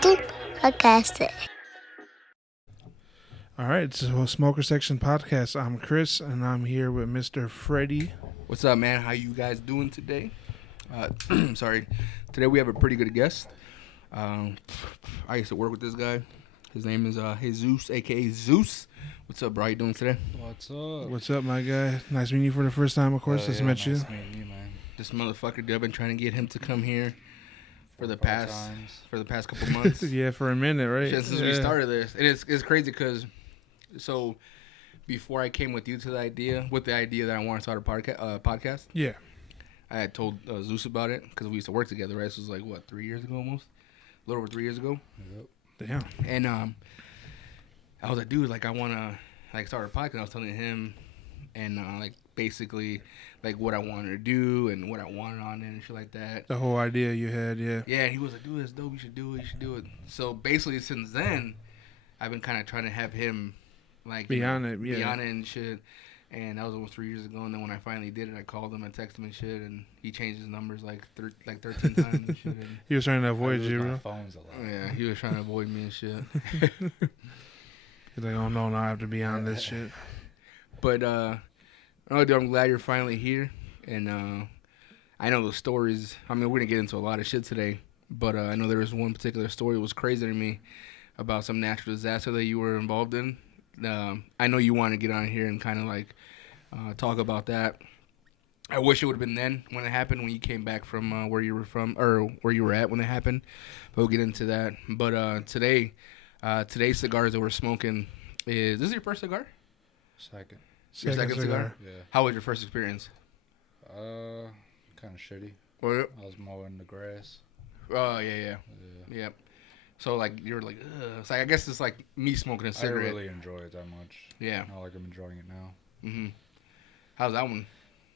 Season2 podcast. All right, it's a Smoker Section podcast. I'm Chris, and I'm here with Mr. Freddy. What's up, man? How you guys doing today? Sorry. Today we have a pretty good guest. I used to work with this guy. His name is Jesus, a.k.a. Zeus. What's up, bro? How you doing today? What's up? What's up, my guy? Nice meeting you for the first time, of course. Just met you. Nice meeting you, man. This motherfucker, dude, I've been trying to get him to come here for the 5 past times. couple months. Yeah, for a minute, right? Since we started this. And it's crazy because, so, before I came with you to the idea that I want to start a podcast, Yeah. I had told Zeus about it because we used to work together, right? This was like, what, 3 years ago almost? A little over 3 years ago. Yep. Damn. And I was like, dude, like I want to like start a podcast. I was telling him and like basically like what I wanted to do and what I wanted on it and shit like that. The whole idea you had, yeah. Yeah, and he was like, dude, that's dope. You should do it. So basically since then, I've been kind of trying to have him like Be on it, be yeah. on it and shit. And that was almost 3 years ago. And then when I finally did it, I called him, I texted him and shit, and he changed his numbers like 13 times and shit. And He was trying to avoid I you, lose bro. my phones a lot. yeah, he was trying to avoid me and shit. He's like, oh, no, I have to be on this shit. But no, dude, I'm glad you're finally here. And I know the stories. I mean, we're gonna get into a lot of shit today. But I know there was one particular story that was crazy to me about some natural disaster that you were involved in. I know you want to get on here and kind of like talk about that. I wish it would have been then when it happened, when you came back from where you were from or where you were at when it happened. But we'll get into that. But today's cigars that we're smoking is this your first cigar? Second. Your second cigar? Yeah. How was your first experience? Kind of shitty. Oh, I was mowing the grass. yeah. Yeah. Yep. So like you're like, ugh. It's like I guess it's like me smoking a I cigarette. didn't really enjoy it that much. Yeah. Not like I'm enjoying it now. Mhm. How's that one?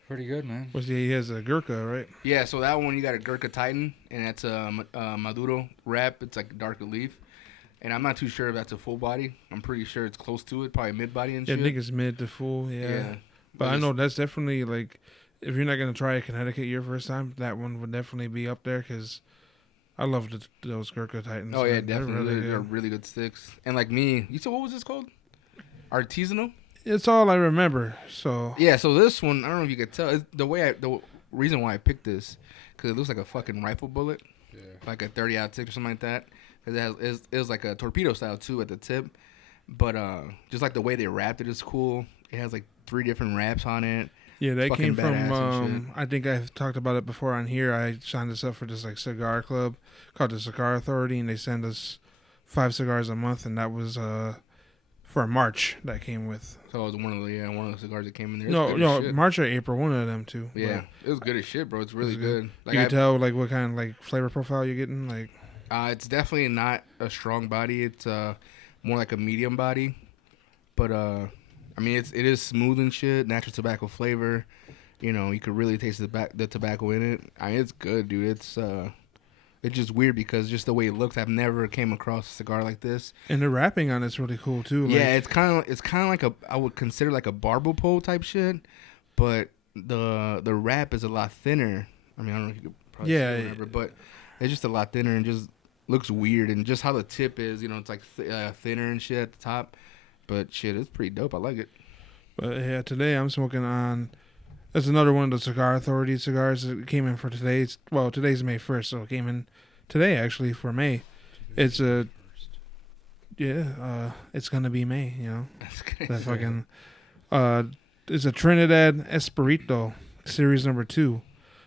Pretty good, man. He has a Gurkha, right? Yeah. So that one you got a Gurkha Titan, and that's a Maduro wrap. It's like a darker leaf, and I'm not too sure if that's a full body. I'm pretty sure it's close to it, probably mid body and Yeah, shit. I think it's mid to full, yeah. Yeah. But I know that's definitely, like, if you're not going to try a Connecticut your first time, that one would definitely be up there because I love those Gurkha Titans. Oh yeah, They're definitely. They're good. really good sticks. And like me, you said what was this called? Artisanal. It's all I remember, so. Yeah, so this one, I don't know if you could tell. It's the reason why I picked this, because it looks like a fucking rifle bullet, Yeah. like a 30-06 or something like that. Because it was like a torpedo style too at the tip, but just like the way they wrapped it is cool. It has like 3 different wraps on it. Yeah, that Fucking came from, badass and I think I've talked about it before on here. I signed us up for this like cigar club called the Cigar Authority, and they send us 5 cigars a month, and that was for March that came with. So it was one of the cigars that came in there. No, March or April, one of them too. Yeah, it was good as shit, bro. It's really It's good. Like You can tell like what kind of like flavor profile you're getting. Like, it's definitely not a strong body. It's more like a medium body, but I mean it is smooth and shit. Natural tobacco flavor. You know, you could really taste the tobacco in it. I mean, it's good, dude. It's just weird because just the way it looks. I've never came across a cigar like this. and the wrapping on it's really cool too. Like, Yeah, it's kind of like I would consider like a barber pole type shit, but the wrap is a lot thinner. I mean, I don't know if you could probably see it or whatever, but it's just a lot thinner and just looks weird, and just how the tip is, you know, it's like thinner and shit at the top. But shit, it's pretty dope. I like it. But yeah, today I'm smoking on. That's another one of the Cigar Authority cigars that came in for today's. Well, today's May 1st, so it came in today actually for May. It's a. Yeah, it's gonna be May. You know, That's good. that fucking. It's a Trinidad Espiritu Series No. 2.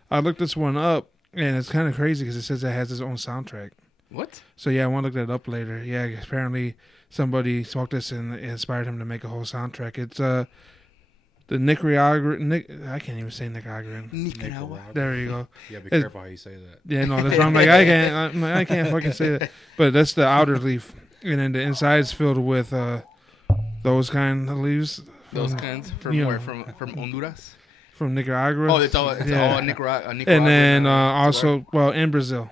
I looked this one up, and it's kind of crazy because it says it has its own soundtrack. What? So yeah, I want to look that up later. Yeah, apparently somebody smoked this and it inspired him to make a whole soundtrack. It's the Nicaraguan. I can't even say Nicaraguan. Nicaragua. There you go. Yeah, be It's- careful how you say that. Yeah, no, that's why I'm like I can't fucking say that. But that's the outer leaf, and then the inside's filled with those kind of leaves. Those from- kinds from you where? know. From Honduras. From Nicaragua. Oh, it's all Yeah. Nicaragua. And then cigar? also, well, in Brazil.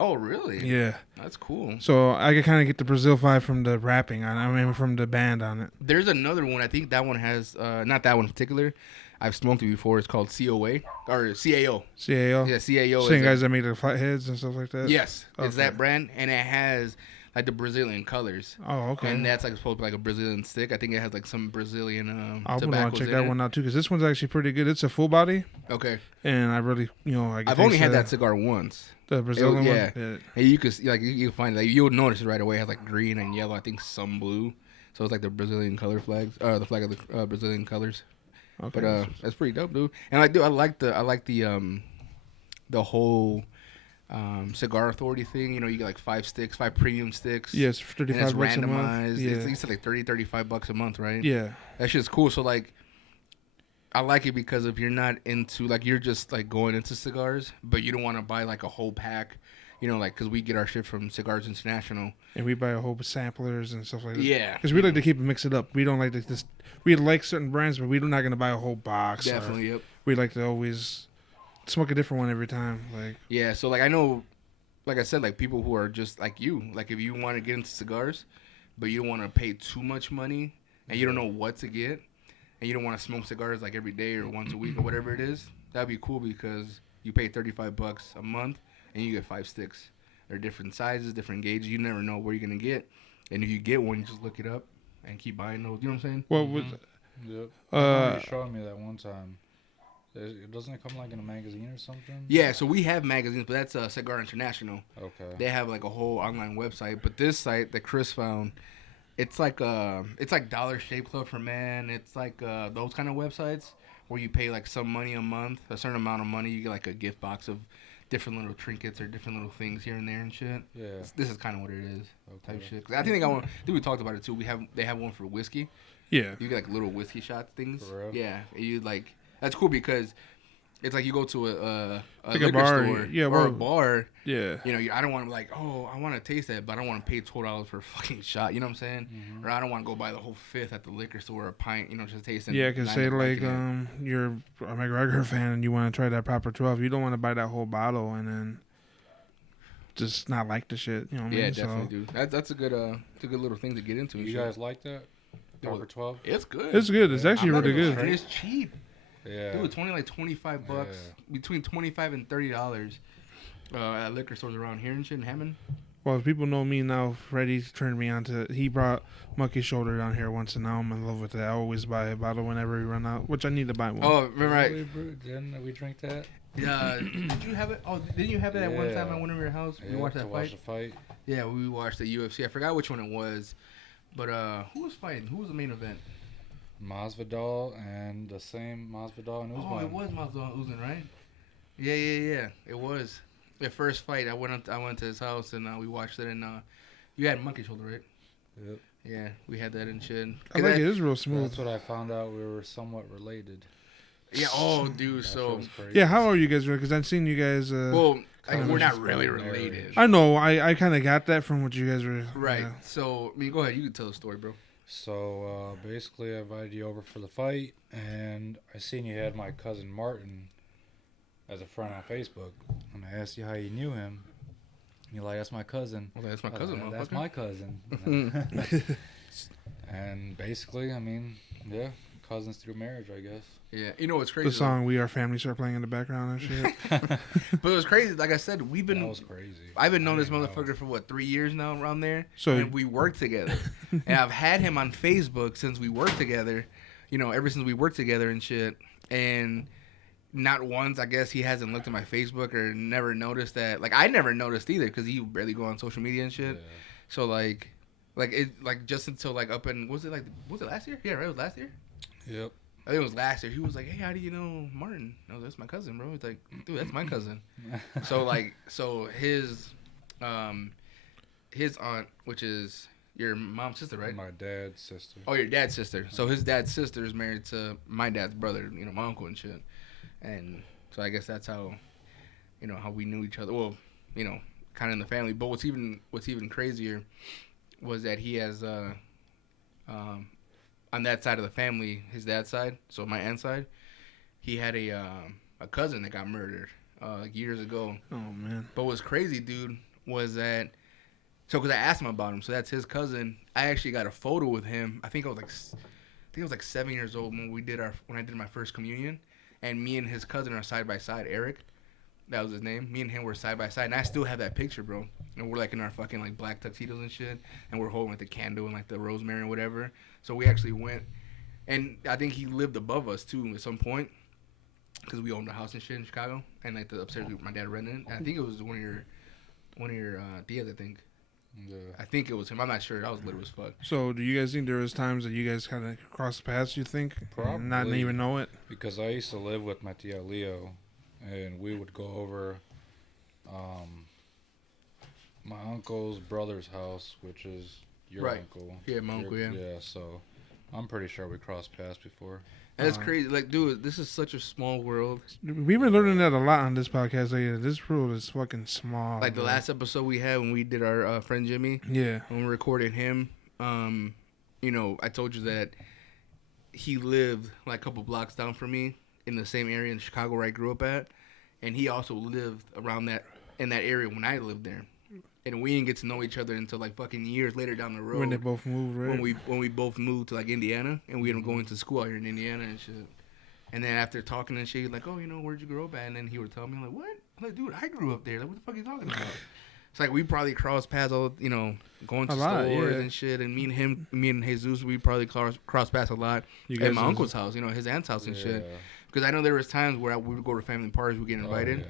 Oh, really? Yeah. That's cool. So I could kind of get the Brazil vibe from the rapping on. I mean, from the band on it. There's another one. I think that one has not that one in particular. I've smoked it before. It's called COA or CAO. CAO. Yeah, CAO. Same guys that make the flat heads and stuff like that. Yes, it's Okay. that brand, and it has like the Brazilian colors. Oh, okay. And that's like supposed to be like a Brazilian stick. I think it has like some Brazilian I would tobacco. want to check that one out too, because this one's actually pretty good. It's a full body, Okay. and I really, I've only had that cigar once. the Brazilian yeah. one. And you could like you can find like you'll notice it right away. It has like green and yellow. I think some blue. So it's like the Brazilian color flags, the flag of the Brazilian colors. Okay. But that's pretty dope, dude. And I like the whole cigar authority thing. You know, you get like 5 sticks, 5 premium sticks. Yes, And it's $35 a month. randomized. Yeah. It's like 30, $35 a month, right? Yeah. That shit's cool. So like, I like it because if you're not into like you're just like going into cigars, but you don't want to buy like a whole pack. You know, like, because we get our shit from Cigars International. And we buy a whole samplers and stuff like that. Yeah. Because we like to keep it mix it up. We don't like to just, we like certain brands, but we're not going to buy a whole box. Definitely, yep. We like to always smoke a different one every time. Like, Yeah, so, like, I know, like I said, like, people who are just like you. Like, if you want to get into cigars, but you don't want to pay too much money, and you don't know what to get, and you don't want to smoke cigars, like, every day or once a week or whatever it is, that'd be cool because you pay $35 a month, and you get 5 sticks. They're different sizes, different gauges. You never know where you're going to get. And if you get one, you just look it up and keep buying those. You know what I'm saying? what would, Yep. You showed me that one time. Doesn't it come like in a magazine or something? Yeah, so we have magazines, but that's Cigar International. Okay. They have like a whole online website. But this site that Chris found, it's like Dollar Shave Club for Men. It's like those kind of websites where you pay like some money a month, a certain amount of money. You get like a gift box of different little trinkets or different little things here and there and shit. Yeah. This is kind of what it is, Okay. type shit. 'Cause I think they got one. I think we talked about it too. They have one for whiskey. yeah. You get like little whiskey shot things. For real? Yeah, and you like that's cool because it's like you go to a Like a liquor bar, store yeah, or well, a bar. Yeah. You know, I don't want to like, oh, I want to taste that, but I don't want to pay $12 for a fucking shot. You know what I'm saying? Mm-hmm. Or I don't want to go buy the whole fifth at the liquor store or a pint. You know, just tasting. Yeah, because say like you're a McGregor fan and you want to try that proper 12, you don't want to buy that whole bottle and then just not like the shit. You know what I Yeah, mean? definitely, dude. That's a good little thing to get into. and You shit. guys like that? Proper 12? It's good. It's good. It's actually I'm not really even good. sure. And it's cheap. Yeah. Dude, it's only like $25, between $25 and $30 at liquor stores around here and shit in Hammond. Well, if people know me now, Freddy turned me on to. He brought Monkey Shoulder down here once, and now I'm in love with it. I always buy a bottle whenever we run out, which I need to buy one. Oh, remember I Didn't we drink that? Yeah, did you have it? Oh, didn't you have it at one Yeah. time I went over your house? We Yeah, watched to that watch fight. the fight. Yeah, we watched the UFC. I forgot which one it was, but who was fighting? Who was the main event? Masvidal and the same Masvidal and Usman. Oh, it was Masvidal Uzman, right? Yeah. It was the first fight. I went to his house and we watched it. And you had Monkey Shoulder, right? Yep. Yeah, we had that and shit. I like it. It's real smooth. That's what I found out. We were somewhat related. Yeah. Oh, dude. That So shit was crazy. Yeah, how are you guys? Because I've seen you guys. well, kinda we're not just really married. related. I know. I kind of got that from what you guys were. Right. Yeah. So I mean, go ahead. You can tell the story, bro. So basically, I invited you over for the fight, and I seen you had my cousin Martin as a friend on Facebook, and I asked you how you knew him. You're like, "That's my cousin." Well, that's my I was cousin. like, "That's motherfucker. my cousin." And basically, I mean, yeah, cousins through marriage, I guess. Yeah. You know what's crazy? The song "We Are Family" start playing in the background and shit. But it was crazy. Like I said, That was crazy. I've been knowing I this didn't know. motherfucker for what 3 years now, around there. So- and we work together, and I've had him on Facebook since we worked together. You know, ever since we worked together and shit. And not once, I guess, he hasn't looked at my Facebook or never noticed that. Like I never noticed either because he barely go on social media and shit. Yeah. So like just until like was it last year? Yeah, right. It was last year. Yep. I think it was last year. He was like, "Hey, how do you know Martin?" I was like, "That's my cousin, bro." He's like, "Dude, that's my cousin." So his aunt, which is your mom's sister, right? My dad's sister. Oh, your dad's sister. So his dad's sister is married to my dad's brother, you know, my uncle and shit. And so I guess that's how, you know, how we knew each other. Well, you know, kind of in the family. But what's even crazier was that he has on that side of the family, his dad's side, so my aunt's side, he had a cousin that got murdered years ago. Oh man. But what's crazy, dude, was that So, because I asked him about him, so that's his cousin. I actually got a photo with him. I think I was like 7 years old when I did my first communion, and me and his cousin are side by side. Eric, that was his name. Me and him were side by side, and I still have that picture, bro. And we're like in our fucking like black tuxedos and shit, and we're holding like the candle and like the rosemary and whatever. So we actually went, and I think he lived above us too at some point, because we owned a house and shit in Chicago, and like the upstairs my dad rented. And I think it was one of your tias, I think. Yeah. I think it was him. I'm not sure. I was little as fuck. So, do you guys think there was times that you guys kind of crossed paths? You think, and not Probably. even know it? Because I used to live with my tia Leo, and we would go over my uncle's brother's house, which is your Right. uncle. Yeah, my uncle, yeah. Yeah, so I'm pretty sure we crossed paths before. And it's crazy. Like, dude, this is such a small world. We've been learning that a lot on this podcast. Like, this world is fucking small. Like the bro. last episode we had when we did our friend Jimmy, Yeah. when we recorded him, you know, I told you that he lived like a couple blocks down from me in the same area in Chicago where I grew up at, and he also lived around in that area when I lived there, and we didn't get to know each other until like fucking years later down the road When they both moved, right? when we both moved to like Indiana, and we ended up going to school out here in Indiana and shit. And then after talking and shit, he's like, oh, you know, where'd you grow up at? And then he would tell me, I'm like, what? I'm like, dude, I grew up there. Like, what the fuck are you talking about? It's like we probably crossed paths all, you know, going to stores and shit. And me and Jesus, we probably crossed paths a lot at my uncle's house, you know, his aunt's house and shit. Because I know there was times where we would go to family parties, we'd get invited.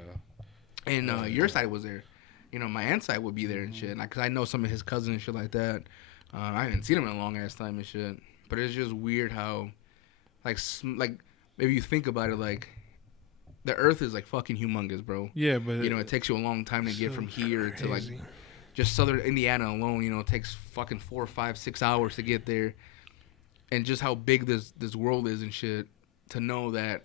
And your side was there. You know, my aunt's side would be there and shit. Because I know some of his cousins and shit like that. I haven't seen him in a long ass time and shit. But it's just weird how, like, if you think about it, like, the Earth is like fucking humongous, bro. Yeah, but you know, it takes you a long time to get from here crazy. to like just southern Indiana alone. You know, it takes fucking 4, 5, 6 hours to get there, and just how big this world is and shit. To know that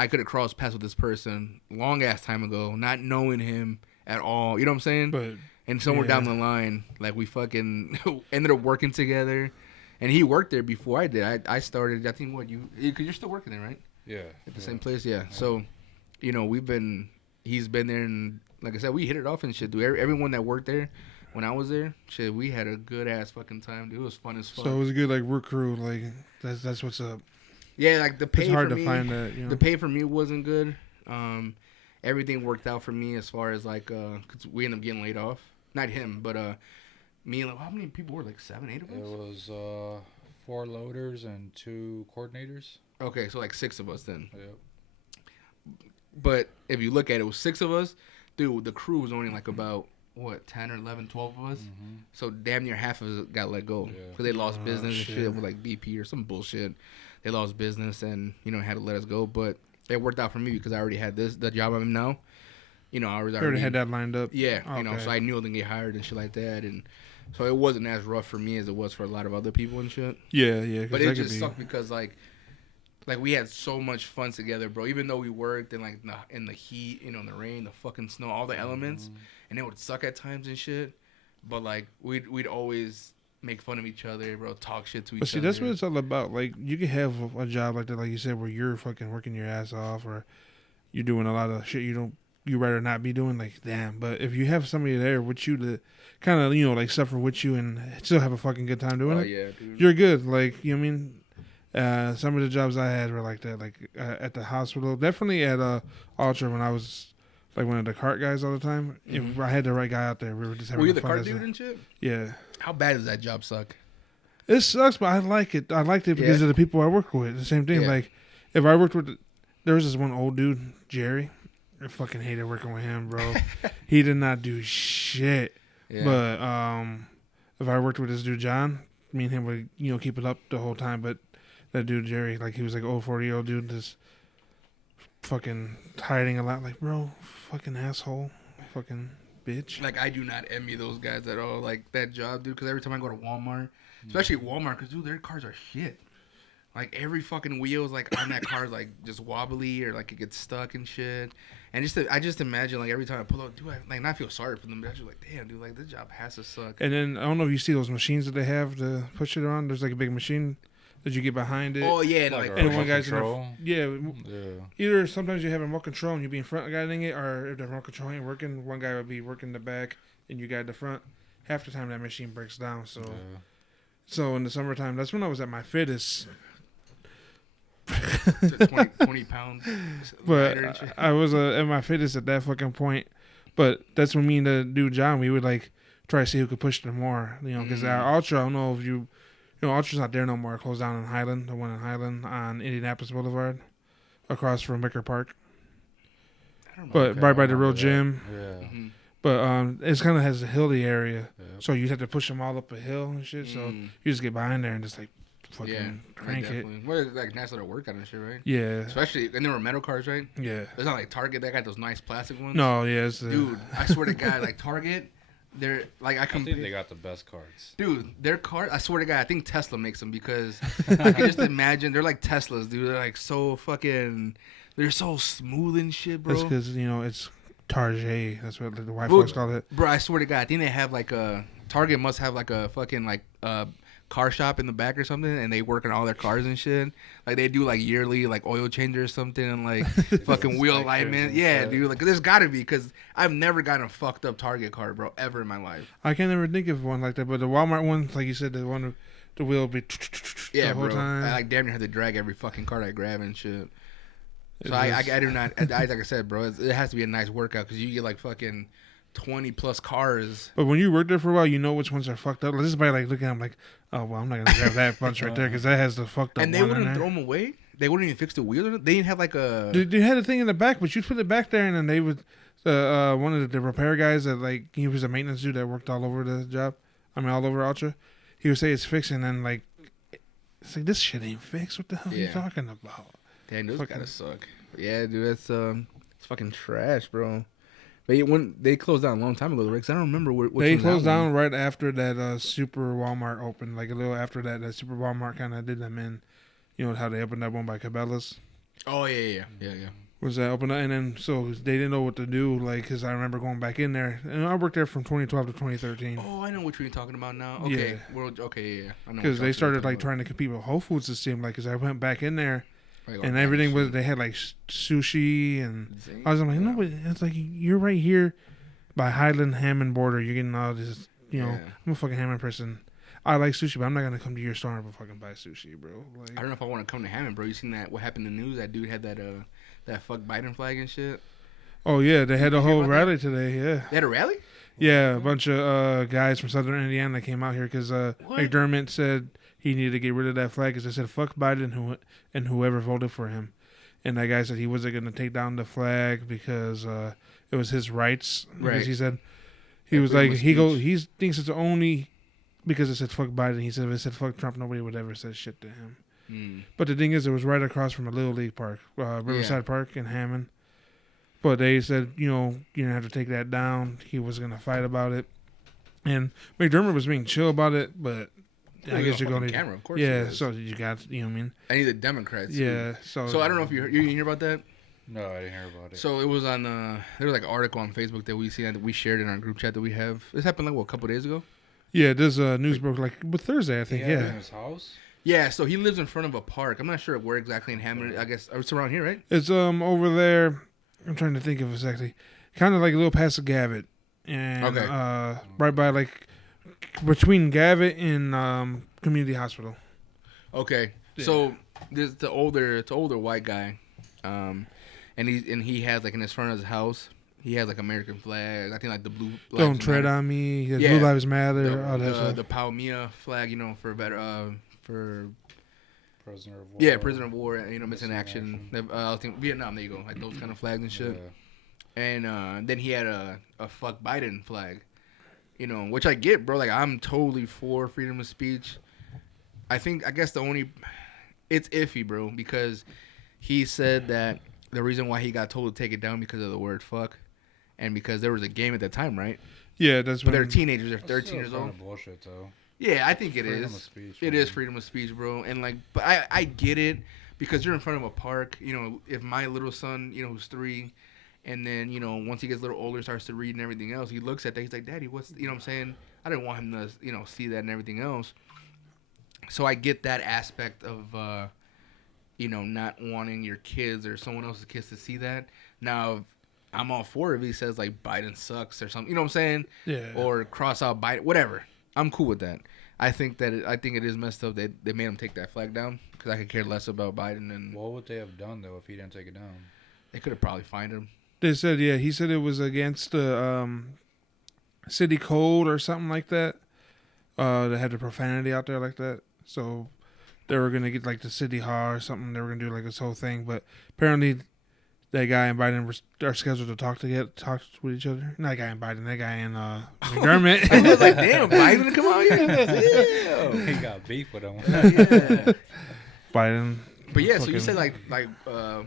I could have crossed paths with this person long ass time ago, not knowing him at all. You know what I'm saying? But and somewhere down the line, like we fucking ended up working together. And he worked there before I did. I started, I think, because you're still working there, right? Yeah. At the same place, yeah. So, you know, he's been there, and like I said, we hit it off and shit, dude. Everyone that worked there, when I was there, shit, we had a good ass fucking time, dude. It was fun as fuck. So it was a good, like, work crew, like, that's what's up. Yeah, like the pay it's hard for to me, find that, you know? The pay for me wasn't good. Everything worked out for me as far as, like, because we ended up getting laid off. Not him, but me and, like, how many people were, like, 7, 8 of us? It was 4 loaders and 2 coordinators. Okay, so like 6 of us then. Yep. But if you look at it, it was 6 of us. Dude, the crew was only like about, what, 10 or 11, 12 of us? Mm-hmm. So damn near half of us got let go. Yeah. Because they lost business shit. and shit with like BP or some bullshit. They lost business and, you know, had to let us go. But it worked out for me because I already had the job I'm in now. You know, I already had that lined up. Yeah, Okay. you know, so I knew I didn't get hired and shit like that. And so it wasn't as rough for me as it was for a lot of other people and shit. Yeah. But it just sucked because, like we had so much fun together, bro. Even though we worked in, like, in the heat, you know, in the rain, the fucking snow, all the elements. And it would suck at times and shit. But, like, we'd always make fun of each other, bro, talk shit to each other. But see, that's what it's all about. Like, you can have a job like that, like you said, where you're fucking working your ass off or you're doing a lot of shit you'd rather not be doing, like, damn. But if you have somebody there with you to kind of, you know, like, suffer with you and still have a fucking good time doing it, yeah, dude. you're good. Like, you know what I mean? Some of the jobs I had were like that, like at the hospital. Definitely at Ultra when I was like one of the cart guys all the time. If I had the right guy out there, we were just having Were you the fun cart as dude and shit? Yeah. How bad does that job suck? It sucks, but I like it. I liked it because of the people I work with. The same thing. Yeah. Like, if I worked with, there was this one old dude, Jerry. I fucking hated working with him, bro. He did not do shit. Yeah. But if I worked with this dude, John, me and him would, you know, keep it up the whole time. But that dude, Jerry, like, he was like old 40-year-old dude, just fucking hiding a lot. Like, bro, fucking asshole, fucking bitch. Like, I do not envy those guys at all. Like, that job, dude, because every time I go to Walmart, especially Walmart, because, dude, their cars are shit. Like, every fucking wheel is, like, on that car is, like, just wobbly or, like, it gets stuck and shit. And I just imagine, like, every time I pull up, dude, I, like, not feel sorry for them, but actually, like, damn, dude, like, this job has to suck. And then, I don't know if you see those machines that they have to push it on. There's, like, a big machine that you get behind it. Oh, yeah. Like Like, and one guy's control. Either sometimes you have a remote control and you be in front guiding it, or if the remote control ain't working, one guy would be working the back and you guide the front. half the time that machine breaks down. So, Yeah. so in the summertime, that's when I was at my fittest. 20 pounds. But lighter and shit. I was at my fittest at that fucking point. But that's when me and the dude John, we would like try to see who could push it more. You know, because our Ultra, I don't know if you know, Ultra's not there no more. It closed down in Highland, the one in Highland on Indianapolis Boulevard, across from Wicker Park. I don't know. But Okay, right I by the real remember that. gym. Yeah. Mhm. But it's kind of has a hilly area, Yeah. so you have to push them all up a hill and shit. So Mm. you just get behind there and just like fucking Yeah, crank it. definitely. Well, it's like nice little workout and shit, right? Yeah, Especially, and there were metal cars, right? yeah. It's not like Target that got those nice plastic ones. No, yeah, it's Dude, I swear to God, like Target, they're like I I think compare. they got the best cards. Dude, their car. I swear to God, I think Tesla makes them because I can just imagine they're like Teslas, dude. They're like so fucking. They're so smooth and shit, bro. That's because you know it's Target. That's what the white Well, folks call it. Bro, I swear to God, I think they have like a Target must have like a fucking like car shop in the back or something, and they work on all their cars and shit. Like they do like yearly like oil change or something, and like fucking wheel Inspections alignment. and Yeah, shit. dude. Like there's got to be because I've never gotten a fucked up Target car, bro, ever in my life. I can't ever think of one like that, but the Walmart one, like you said, the one the wheel be Yeah, the whole bro. time. I like damn near have to drag every fucking car I grab and shit. So It I is. do not. Like I said, bro, it has to be a nice workout because you get like fucking 20 plus cars. But when you work there for a while, you know which ones are fucked up. Like, this is by like looking at them like, oh well, I'm not gonna grab that bunch right there because that has the fucked up And they one in wouldn't there. throw them away. They wouldn't even fix the wheels. They didn't have like a. They had a thing in the back, but you put it back there, and then they would. One of the repair guys that like he was a maintenance dude that worked all over the job. I mean, all over Ultra. He would say it's fixed, and then like, it's like this shit ain't fixed. What the hell are you Yeah. talking about? Damn, those fucking- gotta suck. Yeah, dude, that's it's fucking trash, bro. But when they closed down a long time ago, Rick, 'cause I don't remember which They one's that closed one. down right after that Super Walmart opened. Like a little after that, that Super Walmart kind of did them in. You know how they opened that one by Cabela's. Oh yeah. Was that open up? And then so they didn't know what to do. Like, cause I remember going back in there, and I worked there from 2012 to 2013. Oh, I know which one you're talking about now. Okay, Yeah. yeah. I know Because what they you're started talking like about. trying to compete with Whole Foods. It seemed like, cause I went back in there Like, and organic everything was shit. they had like sushi and Zing. I was like, Yeah. no, but it's like you're right here by Highland Hammond border. You're getting all this, you know. Yeah. I'm a fucking Hammond person. I like sushi, but I'm not gonna come to your store and fucking buy sushi, bro. I Like, don't know if I want to come to Hammond, bro. You seen that? What happened in the news? That dude had that fuck Biden flag and shit. oh yeah, they had You a hear whole about that? rally today. Yeah, They had a rally. yeah, a bunch of guys from Southern Indiana came out here because McDermott said he needed to get rid of that flag because they said fuck Biden and whoever voted for him, and that guy said he wasn't gonna take down the flag because it was his rights. Right. Because he said he Yeah, was freedom like of he thinks it's only because it said fuck Biden. He said if it said fuck Trump, nobody would ever say shit to him. Mm. But the thing is, it was right across from a Little League park, Riverside Yeah. Park in Hammond. But they said, you know, you didn't have to take that down. He was going to fight about it. And McDermott was being chill about it, but Well, I he guess was you're on going fucking camera, of course. Yeah, he was. so you got, you know what I mean? I need the Democrats. too. Yeah, So I don't know if you hear about that. No, I didn't hear about it. So it was on there was like an article on Facebook that we seen that we shared in our group chat that we have. This happened like a couple days ago. Yeah, there's news broke like Thursday, I He think. had it in Yeah. his house? Yeah, so he lives in front of a park. I'm not sure where exactly in Hammond. I guess it's around here, right? It's over there. I'm trying to think of exactly. Kind of like a little past the Gavitt. And Okay. right by like between Gavitt and Community Hospital. Okay. Yeah. So there's the older white guy, and he has like in his front of his house, he has like American flag. I think like the blue. Don't tread on me. Yeah, Yeah. Blue Lives Matter. all that The stuff. the Palmia flag, you know, for better for Prisoner of war. yeah, prisoner of war, you know, missing Missing action. I think Vietnam. There you go, like those kind of flags and shit. Yeah. And then he had a fuck Biden flag, you know, which I get, bro. Like I'm totally for freedom of speech. I guess it's iffy, bro, because he said that the reason why he got told to take it down because of the word fuck, and because there was a game at the time, right? Yeah, that's But when they're teenagers, they're That's 13 still years kind old. of bullshit, though. Yeah, I think it Freedom is. of speech, It man. is freedom of speech, bro. And like, but I get it because you're in front of a park. You know, if my little son, you know, who's 3, and then you know, once he gets a little older, starts to read and everything else, he looks at that. He's like, "Daddy, what's?" You know what I'm saying? I didn't want him to, you know, see that and everything else. So I get that aspect of, you know, not wanting your kids or someone else's kids to see that. Now, I'm all for it if he says like Biden sucks or something. You know what I'm saying? Yeah. Or cross out Biden, whatever. I'm cool with that. I think it is messed up that they made him take that flag down because I could care less about Biden. And What would they have done though if he didn't take it down? they could have probably fined him. They said, yeah, he said it was against the city code or something like that. They had the profanity out there like that. So they were going to get like the city hall or something. They were going to do like this whole thing. But apparently that guy and Biden are scheduled to talk with each other. Not guy and Biden, that guy and McDermott. I was like, damn, Biden to come out here? He got beef with him. Yeah. Biden. But yeah, so fucking- you said like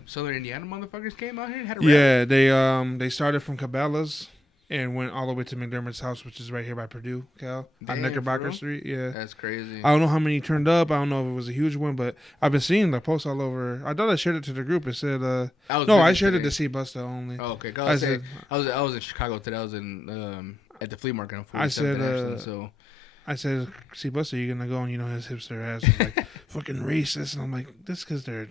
Southern Indiana motherfuckers came out here and had a rally? Yeah, they started from Cabela's and went all the way to McDermott's house, which is right here by Purdue, Cal, on Damn, Knickerbocker for real? Street. Yeah. That's crazy. I don't know how many turned up. I don't know if it was a huge one, but I've been seeing the posts all over. I thought I shared it to the group. It said, I shared it to see Busta only. Oh, okay. I I was in Chicago today. I was in at the flea market on 47th I said, Ashland, so I said, see Busta, you gonna go? And his hipster ass was like, fucking racist. And I'm like, this because they're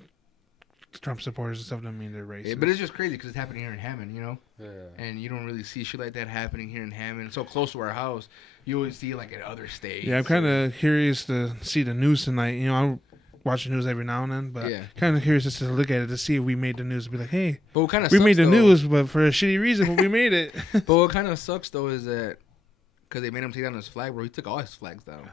Trump supporters and stuff doesn't mean they're racist. yeah, but it's just crazy because it's happening here in Hammond, Yeah. and you don't really see shit like that happening here in Hammond. So close to our house, you always see it like in other states. Yeah, I'm kind of curious to see the news tonight. I watch the news every now and then, but Yeah. kind of curious just to look at it to see if we made the news. Be like, hey, But what kind of we made the news, but for a shitty reason, but we made it. But what kind of sucks though is that because they made him take down his flag, bro. He took all his flags down.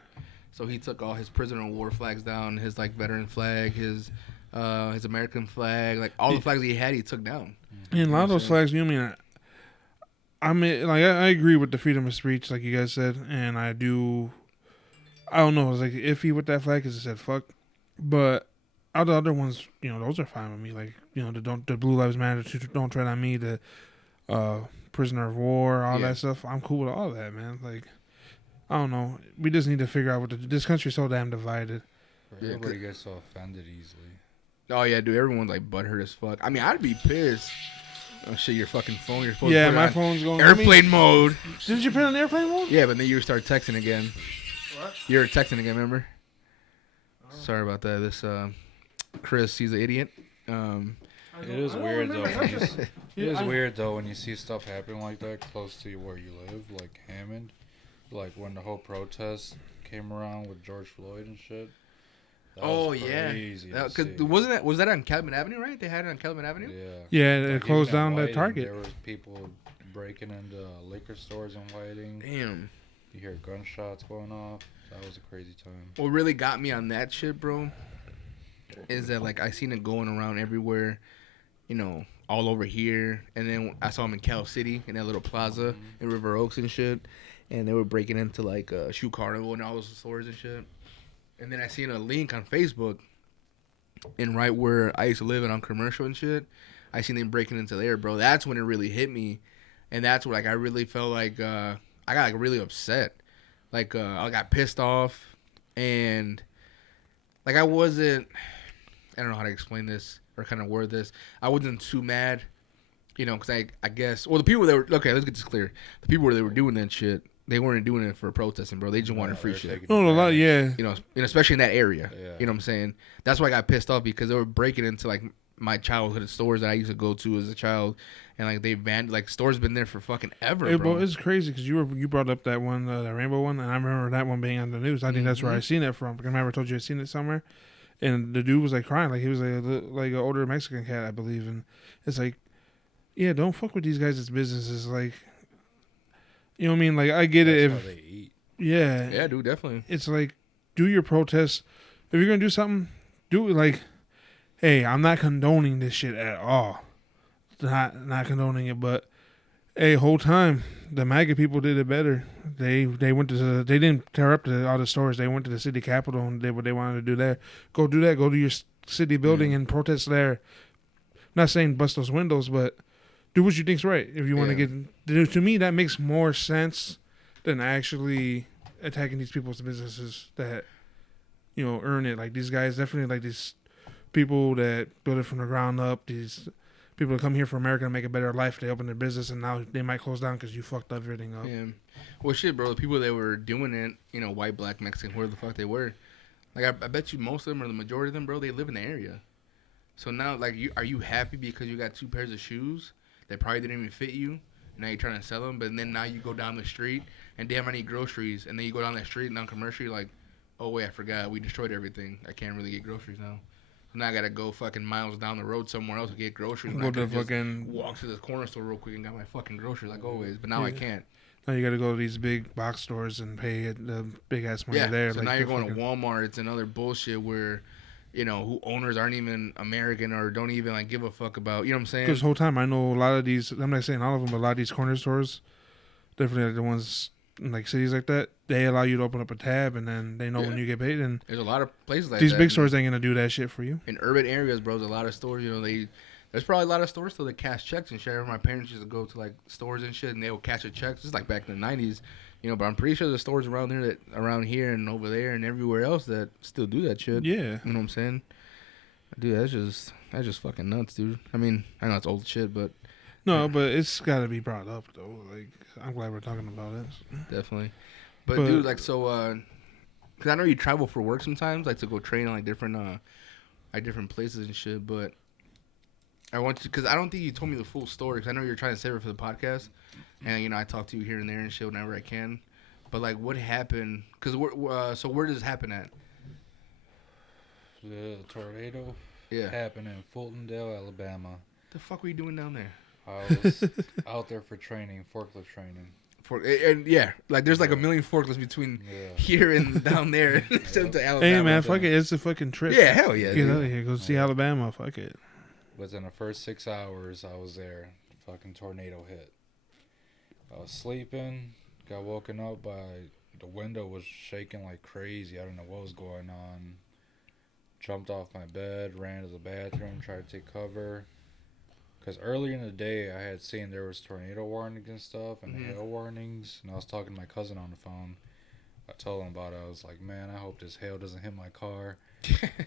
So he took all his prisoner of war flags down, his like veteran flag, his American flag, like all the flags he had, he took down. And a lot of those flags, I mean, like I agree with the freedom of speech, like you guys said, and I don't know, I was like iffy with that flag because it said fuck, but all the other ones, those are fine with me. Like, the Blue Lives Matter, don't tread on me, the prisoner of war, all that stuff. I'm cool with all that, man. Like, I don't know. We just need to figure out this country's so damn divided. Everybody gets so offended easily. Oh yeah, dude, everyone's like butthurt as fuck. I mean, I'd be pissed. Oh shit, your fucking phone. You're supposed to put it My on phone's going airplane mode. Did you put it on airplane mode? Yeah, but then you start texting again. What? You're texting again, remember? Sorry about that. This Chris, he's an idiot. It is weird though. It is weird though when you see stuff happen like that close to where you live, like Hammond, like when the whole protest came around with George Floyd and shit. That was crazy to see. Was that on Calumet Avenue, right? They had it on Calumet Avenue. Yeah, Like, it closed even in down the Whiting, Target. There was people breaking into liquor stores in Whiting. Damn. You hear gunshots going off. That was a crazy time. What really got me on that shit, bro, is that like I seen it going around everywhere, all over here, and then I saw him in Cal City in that little plaza in River Oaks and shit, and they were breaking into like Shoe Carnival and all those stores and shit. And then I seen a link on Facebook, and right where I used to live on Commercial and shit, I seen them breaking into there, bro. That's when it really hit me, and that's where like I really felt like I got like really upset, like I got pissed off, and like I don't know how to explain this or kind of word this. I wasn't too mad, because I guess the people that were okay. Let's get this clear. The people that were doing that shit, they weren't doing it for protesting, bro. They just wanted free shit. No, a lot, yeah. And especially in that area. Yeah. You know what I'm saying? That's why I got pissed off because they were breaking into like my childhood stores that I used to go to as a child, and like they banned like stores been there for fucking ever, bro. It's crazy because you brought up that one, the rainbow one, and I remember that one being on the news. I think that's where I seen it from. Because I remember I told you I seen it somewhere, and the dude was like crying, like he was like an older Mexican cat, I believe, and it's like, yeah, don't fuck with these guys' businesses, like. You know what I mean? Like, I get it That's if... how they eat. Yeah. Yeah, dude, definitely. It's like, do your protests. If you're going to do something, do it like, hey, I'm not condoning this shit at all. Not condoning it, but, hey, whole time, the MAGA people did it better. They didn't tear up all the stores. They went to the city capitol and did what they wanted to do there. Go do that. Go to your city building and protest there. Not saying bust those windows, but... do what you think's right. If you want to get... to me, that makes more sense than actually attacking these people's businesses that, earn it. Like, these guys, definitely, like, these people that build it from the ground up, these people that come here for America to make a better life, they open their business, and now they might close down because you fucked everything up. Yeah. Well, shit, bro, the people that were doing it, white, black, Mexican, whoever the fuck they were, like, I bet you most of them, or the majority of them, bro, they live in the area. So now, like, are you happy because you got 2 pairs of shoes that probably didn't even fit you. Now you're trying to sell them, but then now you go down the street and damn, I need groceries. And then you go down that street and on commercial, you're like, oh wait, I forgot, we destroyed everything. I can't really get groceries now. So now I gotta go fucking miles down the road somewhere else to get groceries. Go to fucking walk to the corner store real quick and got my fucking groceries like always. But now I can't. Now you got to go to these big box stores and pay the big ass money there. So like now you're going to Walmart and other bullshit where, you know, who owners aren't even American or don't even like give a fuck about. You know what I'm saying? Because the whole time I know a lot of these. I'm not saying all of them, but a lot of these corner stores, definitely like the ones in like cities like that, they allow you to open up a tab and then they know when you get paid. And there's a lot of places like these that. big stores ain't gonna do that shit for you. In urban areas, bro, there's a lot of stores. You know, there's probably a lot of stores still that cash checks and shit. I remember my parents used to go to like stores and shit, and they would cash a check. Just like back in the '90s, you know. But I'm pretty sure there's stores around here and over there and everywhere else that still do that shit. Yeah, you know what I'm saying, dude. That's just fucking nuts, dude. I mean, I know it's old shit, but no, but it's got to be brought up though. Like, I'm glad we're talking about it. Definitely, but dude, like so, cause I know you travel for work sometimes, like to go train on like different places and shit, but. I want to, because I don't think you told me the full story, because I know you're trying to save it for the podcast, and, you know, I talk to you here and there and shit whenever I can, but, like, what happened, because, so where does this happen at? The tornado Yeah. happened in Fultondale, Alabama. The fuck were you doing down there? I was out there for training, forklift training. And yeah, like, there's, like, a million forklifts between here and down there, except to Alabama. Hey, man, fuck it, it's a fucking trip. Yeah, hell yeah, Get out of here, go see Alabama, fuck it. Within the first 6 hours I was there, the fucking tornado hit. I was sleeping, got woken up by the window was shaking like crazy. I don't know what was going on. Jumped off my bed, ran to the bathroom, tried to take cover. Because earlier in the day, I had seen there was tornado warnings and stuff and hail warnings. And I was talking to my cousin on the phone. I told him about it. I was like, man, I hope this hail doesn't hit my car.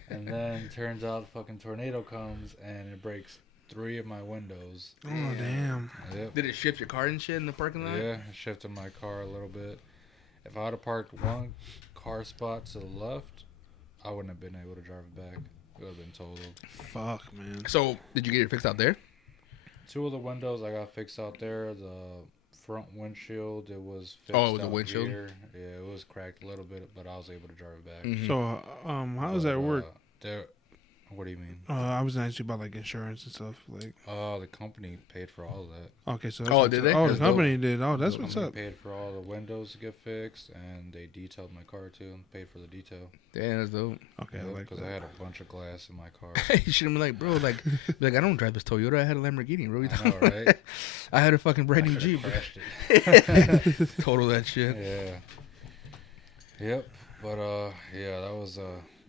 And then turns out a fucking tornado comes and it breaks 3 of my windows. Oh, damn. Yep. Did it shift your car and shit in the parking lot? Yeah, it shifted my car a little bit. If I would have parked one car spot to the left, I wouldn't have been able to drive it back. It would have been totaled. Fuck, man. So, did you get it fixed out there? 2 of the windows I got fixed out there. The front windshield, it was fixed out the windshield? here. Yeah, it was cracked a little bit, but I was able to drive it back. Mm-hmm. So, how does that work? What do you mean? I was asking you about like insurance and stuff. Like, the company paid for all of that. Okay, so that's did they? Oh, That's the company did. Oh, that's what's up. Paid for all the windows to get fixed, and they detailed my car too, and paid for the detail. Damn, that's dope. Okay, I like because that. I had a bunch of glass in my car. You should have been like, bro, like I don't drive this Toyota. I had a Lamborghini, bro. I know, right? I had a fucking brand new Jeep. Crashed it. Total that shit. Yeah. Yep. But yeah, that was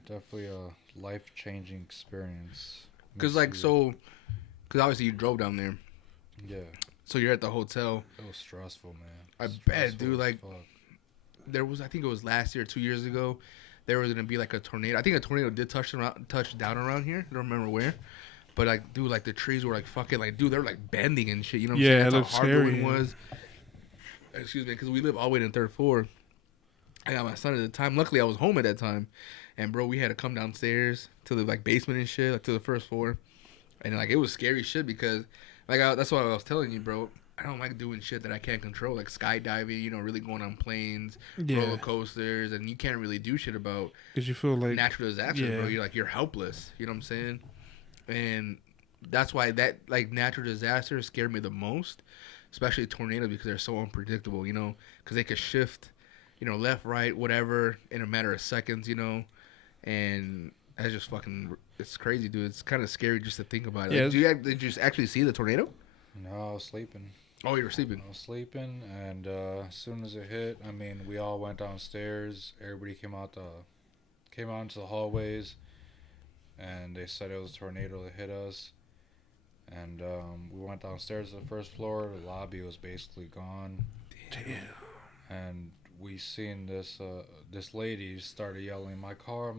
definitely a life-changing experience. Because obviously you drove down there. Yeah. So you're at the hotel. It was stressful, man. I bet, dude. Like, there was, I think it was last year, 2 years ago, there was gonna be like a tornado. I think a tornado did touch down around here. I don't remember where. But like, dude, like the trees were like fucking like, dude, they were like bending and shit. You know what I'm saying? That's how hard the wind was. Excuse me, because we live all the way to the 3rd floor. I got my son at the time. Luckily, I was home at that time. And, bro, we had to come downstairs to the, like, basement and shit, like, to the 1st floor. And, like, it was scary shit because, like, that's what I was telling you, bro. I don't like doing shit that I can't control, like skydiving, you know, really going on planes, roller coasters, and you can't really do shit about because you feel like natural disasters, bro. You're helpless. You know what I'm saying? And that's why that, like, natural disasters scare me the most, especially tornadoes, because they're so unpredictable, you know, because they could shift, you know, left, right, whatever, in a matter of seconds, you know. And that's just fucking, it's crazy, dude. It's kind of scary just to think about it. Yeah, like, did you actually see the tornado? No, I was sleeping. Oh, you were sleeping? I was sleeping, and as soon as it hit, I mean, we all went downstairs. Everybody came out into the hallways, and they said it was a tornado that hit us. And we went downstairs to the 1st floor. The lobby was basically gone. Damn. And we seen this lady started yelling, my car,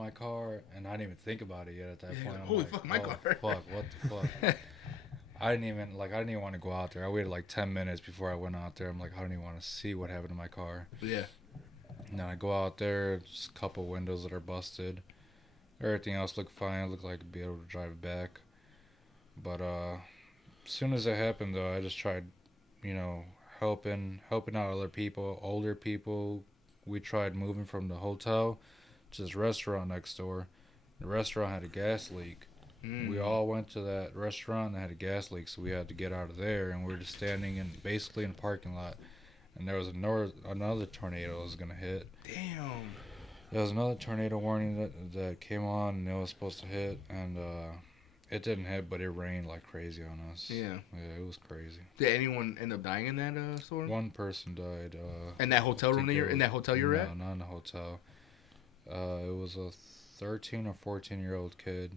and I didn't even think about it yet at that point. I'm Holy like, fuck, my car. Fuck, what the fuck? I didn't even want to go out there. I waited like 10 minutes before I went out there. I'm like, I don't even want to see what happened to my car. Yeah. And then I go out there, just a couple windows that are busted. Everything else looked fine. It looked like I'd be able to drive it back. But as soon as it happened, though, I just tried, helping out other people, older people. We tried moving from the hotel to this restaurant next door. The restaurant had a gas leak. We all went to that restaurant that had a gas leak, so we had to get out of there, and we were just standing basically in the parking lot. And there was another tornado that was gonna hit. Damn. There was another tornado warning that came on, and it was supposed to hit, and it didn't hit, but it rained like crazy on us. Yeah. Yeah, it was crazy. Did anyone end up dying in that storm? One person died. In that hotel room in that hotel you're at? No, not in the hotel. It was a 13 or 14-year-old kid.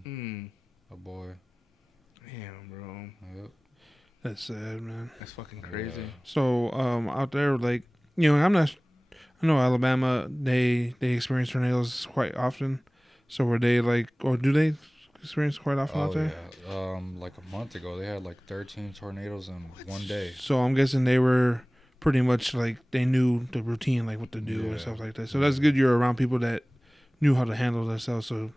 A boy. Damn, bro. Yep. That's sad, man. That's fucking crazy. Yeah. So, out there, like, I know Alabama, they experience tornadoes quite often. So were they like, or do they experience quite often out there? Yeah. Like a month ago, they had like 13 tornadoes in one day. So I'm guessing they were pretty much like, they knew the routine, like what to do and stuff like that. So that's good you're around people that knew how to handle themselves. So,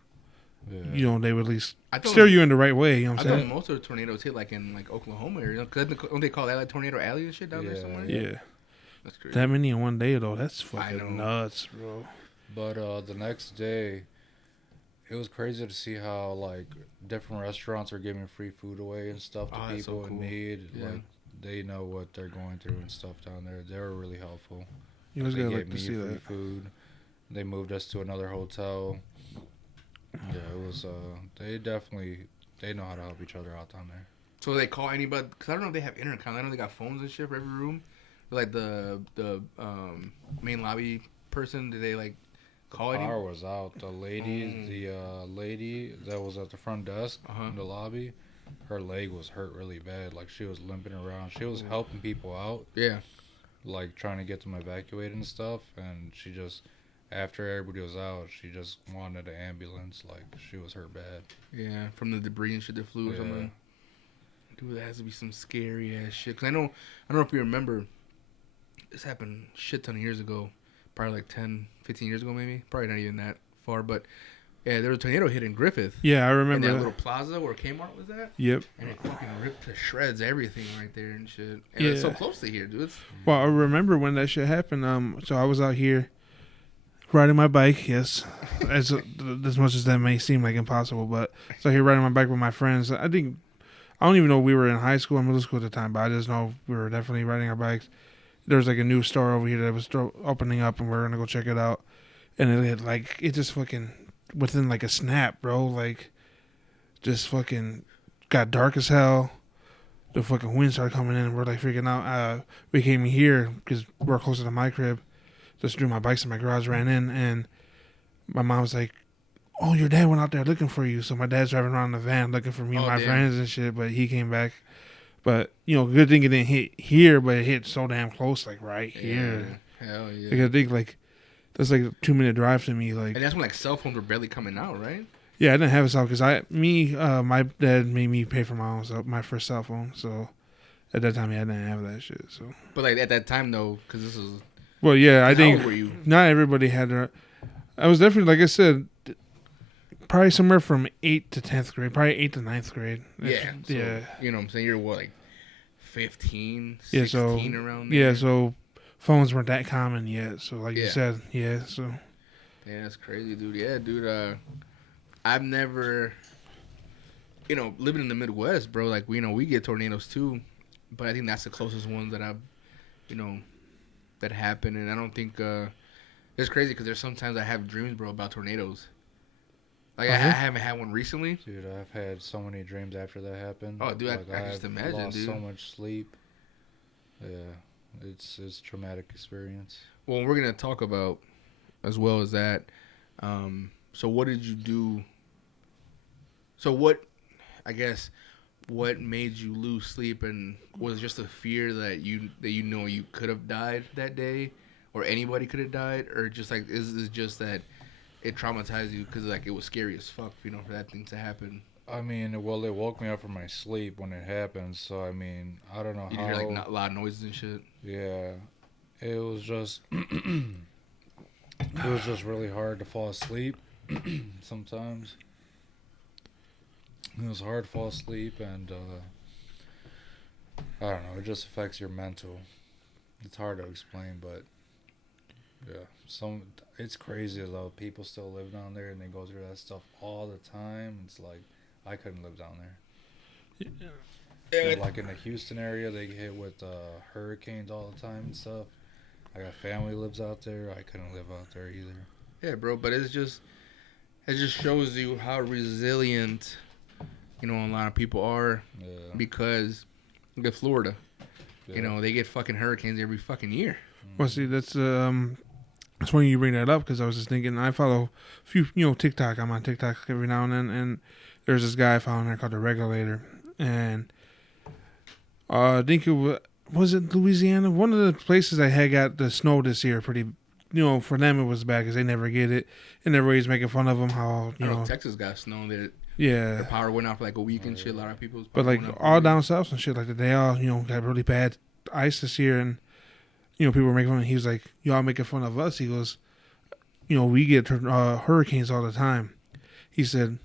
they would at least steer you in the right way. You know what I'm saying? I thought most of the tornadoes hit like in like Oklahoma area. Cause don't they call that like tornado alley and shit down there somewhere? Yeah. That's crazy. That many in one day though, that's fucking nuts, bro. But the next day, it was crazy to see how like different restaurants are giving free food away and stuff to people in need. Yeah. Like they know what they're going through and stuff down there. They were really helpful. You always They gotta gave like to me see free that. food. They moved us to another hotel. Yeah, it was. They know how to help each other out down there. So they call anybody? Cause I don't know if they have intercom. I know they got phones and shit for every room. Like the main lobby person, did they like call anybody? Power was out. The lady that was at the front desk in the lobby, her leg was hurt really bad. Like she was limping around. She was helping people out. Yeah. Like trying to get them evacuated and stuff, and she just, after everybody was out, she just wanted an ambulance. Like she was hurt bad. Yeah, from the debris and shit that flew or something. Dude, that has to be some scary ass shit. Cause I don't know if you remember, this happened shit ton of years ago, probably like 10, 15 years ago maybe. Probably not even that far, but yeah, there was a tornado hit in Griffith. Yeah, I remember in that that little plaza where Kmart was at. Yep. And it fucking ripped to shreds everything right there and shit. And it's so close to here, dude. Well, I remember when that shit happened. So I was out here riding my bike. Yes, as much as that may seem like impossible, but so here riding my bike with my friends. I don't even know if we were in high school or middle school at the time, but I just know we were definitely riding our bikes. There was like a new store over here that was opening up, and we were gonna go check it out. And it just fucking within like a snap, bro. Like, just fucking got dark as hell. The fucking wind started coming in, and we're like freaking out. We came here because we're closer to my crib. Just threw my bikes in my garage, ran in, and my mom was like, "Oh, your dad went out there looking for you." So my dad's driving around in the van looking for me and my friends and shit. But he came back. But good thing it didn't hit here, but it hit so damn close, like right here. Hell yeah. Like, I think like that's like a 2-minute drive to me. Like, and that's when like cell phones were barely coming out, right? Yeah, I didn't have a cell because my dad made me pay for my first cell phone. So at that time, I didn't have that shit. So, but like at that time though, because this was. Well, yeah, I think how old were you? Not everybody had their. I was definitely, like I said, probably somewhere from 8th to 10th grade, probably 8th to 9th grade. Yeah, so, yeah. You know what I'm saying? You're what, like 15, 16 around there? Yeah, so phones weren't that common yet. So like you said, so. Yeah, that's crazy, dude. Yeah, dude. I've never, living in the Midwest, bro. Like we get tornadoes too, but I think that's the closest one that I've, that happen. And I don't think it's crazy because there's sometimes I have dreams, bro, about tornadoes. Like I haven't had one recently. Dude, I've had so many dreams after that happened. Oh, dude, like, I can just imagine, lost dude. so much sleep. Yeah, it's a traumatic experience. Well, we're gonna talk about as well as that. So what did you do? So what made you lose sleep, and was it just a fear that you could have died that day, or anybody could have died, or just like is it just that it traumatized you because like it was scary as fuck, for that thing to happen? I mean, well, it woke me up from my sleep when it happened, so I mean, I don't know Did how. you hear like loud noises and shit? Yeah, it was just it was just really hard to fall asleep sometimes. It was hard to fall asleep, and I don't know. It just affects your mental. It's hard to explain, but yeah, it's crazy though. People still live down there and they go through that stuff all the time. It's like I couldn't live down there. You know, like in the Houston area, they get hit with hurricanes all the time and stuff. I got family lives out there. I couldn't live out there either. Yeah, bro. But it just shows you how resilient, a lot of people are. Yeah. Because look at Florida. Yeah. They get fucking hurricanes every fucking year. Well, see, that's funny you bring that up because I was just thinking I follow a few, TikTok. I'm on TikTok every now and then, and there's this guy I found there called the Regulator, and I think was it Louisiana, one of the places that had got the snow this year. Pretty, for them it was bad because they never get it, and everybody's making fun of them how I know Texas got snow that yeah, the power went off for like a week and shit. A lot of people's but like all down south and shit like that, they all got really bad ice this year, and people were making fun. He was like, "Y'all making fun of us?" He goes, "We get hurricanes all the time." He said,